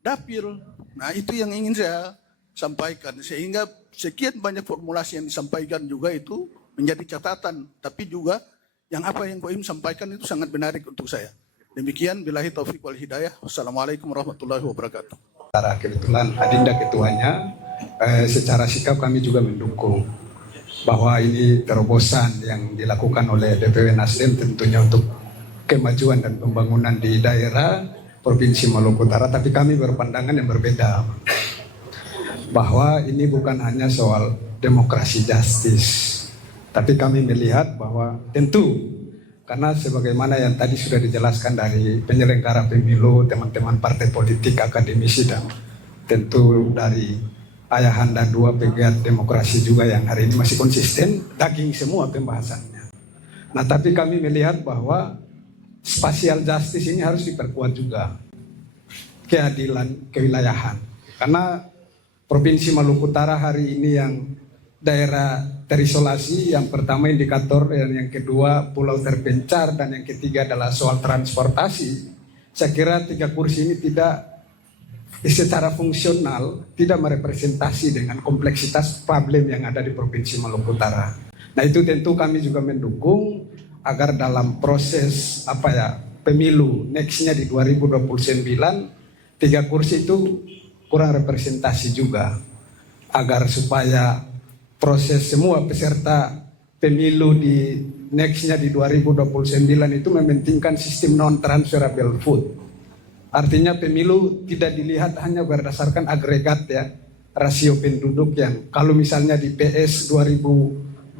dapil. Nah itu yang ingin saya sampaikan. Sehingga sekian banyak formulasi yang disampaikan juga itu menjadi catatan. Tapi juga yang apa yang Koim sampaikan itu sangat menarik untuk saya. Demikian, billahi taufiq wal hidayah. Wassalamualaikum warahmatullahi wabarakatuh. Kebetulan Adinda ketuanya, secara sikap kami juga mendukung bahwa ini terobosan yang dilakukan oleh DPW Nasdem tentunya untuk kemajuan dan pembangunan di daerah Provinsi Maluku Utara, tapi kami berpandangan yang berbeda bahwa ini bukan hanya soal demokrasi justice, tapi kami melihat bahwa tentu karena sebagaimana yang tadi sudah dijelaskan dari penyelenggara pemilu, teman-teman partai politik, akademisi, dan tentu dari ayahanda 2 pegiat demokrasi juga yang hari ini masih konsisten, daging semua pembahasannya. Nah, tapi kami melihat bahwa spatial justice ini harus diperkuat juga, keadilan kewilayahan. Karena Provinsi Maluku Utara hari ini yang daerah terisolasi, yang pertama indikator, dan yang kedua pulau terpencar, dan yang ketiga adalah soal transportasi. Saya kira 3 kursi ini tidak secara fungsional, tidak merepresentasi dengan kompleksitas problem yang ada di Provinsi Maluku Utara. Nah, itu tentu kami juga mendukung agar dalam proses pemilu nextnya di 2029 3 kursi itu kurang representasi juga, agar supaya proses semua peserta pemilu di nextnya di 2029 itu mementingkan sistem non transferable vote. Artinya pemilu tidak dilihat hanya berdasarkan agregat ya, rasio penduduk yang kalau misalnya di PS 2029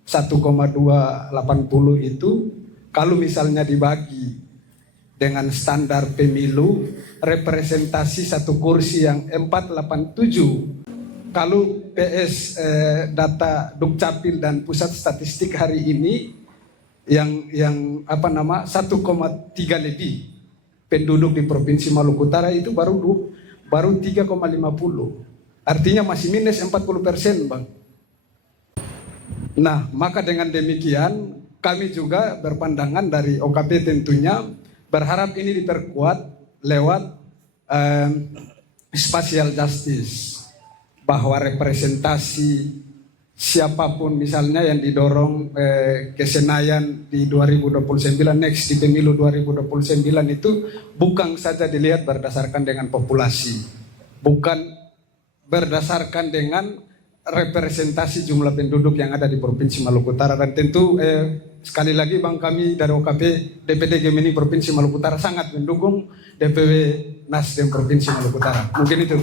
1,280 itu kalau misalnya dibagi dengan standar pemilu representasi 1 kursi yang 487. Kalau PS data Dukcapil dan Pusat Statistik hari ini yang 1,3 lebih penduduk di Provinsi Maluku Utara itu baru 3,50. Artinya masih minus 40%, Bang. Nah, maka dengan demikian kami juga berpandangan dari OKP tentunya berharap ini diperkuat lewat spatial justice, bahwa representasi siapapun misalnya yang didorong ke Senayan di 2029 next di pemilu 2029 itu bukan saja dilihat berdasarkan dengan populasi, bukan berdasarkan dengan representasi jumlah penduduk yang ada di Provinsi Maluku Utara. Dan tentu sekali lagi Bang, kami dari OKP DPD Gemini Provinsi Maluku Utara sangat mendukung DPW Nasdem Provinsi Maluku Utara. Mungkin itu.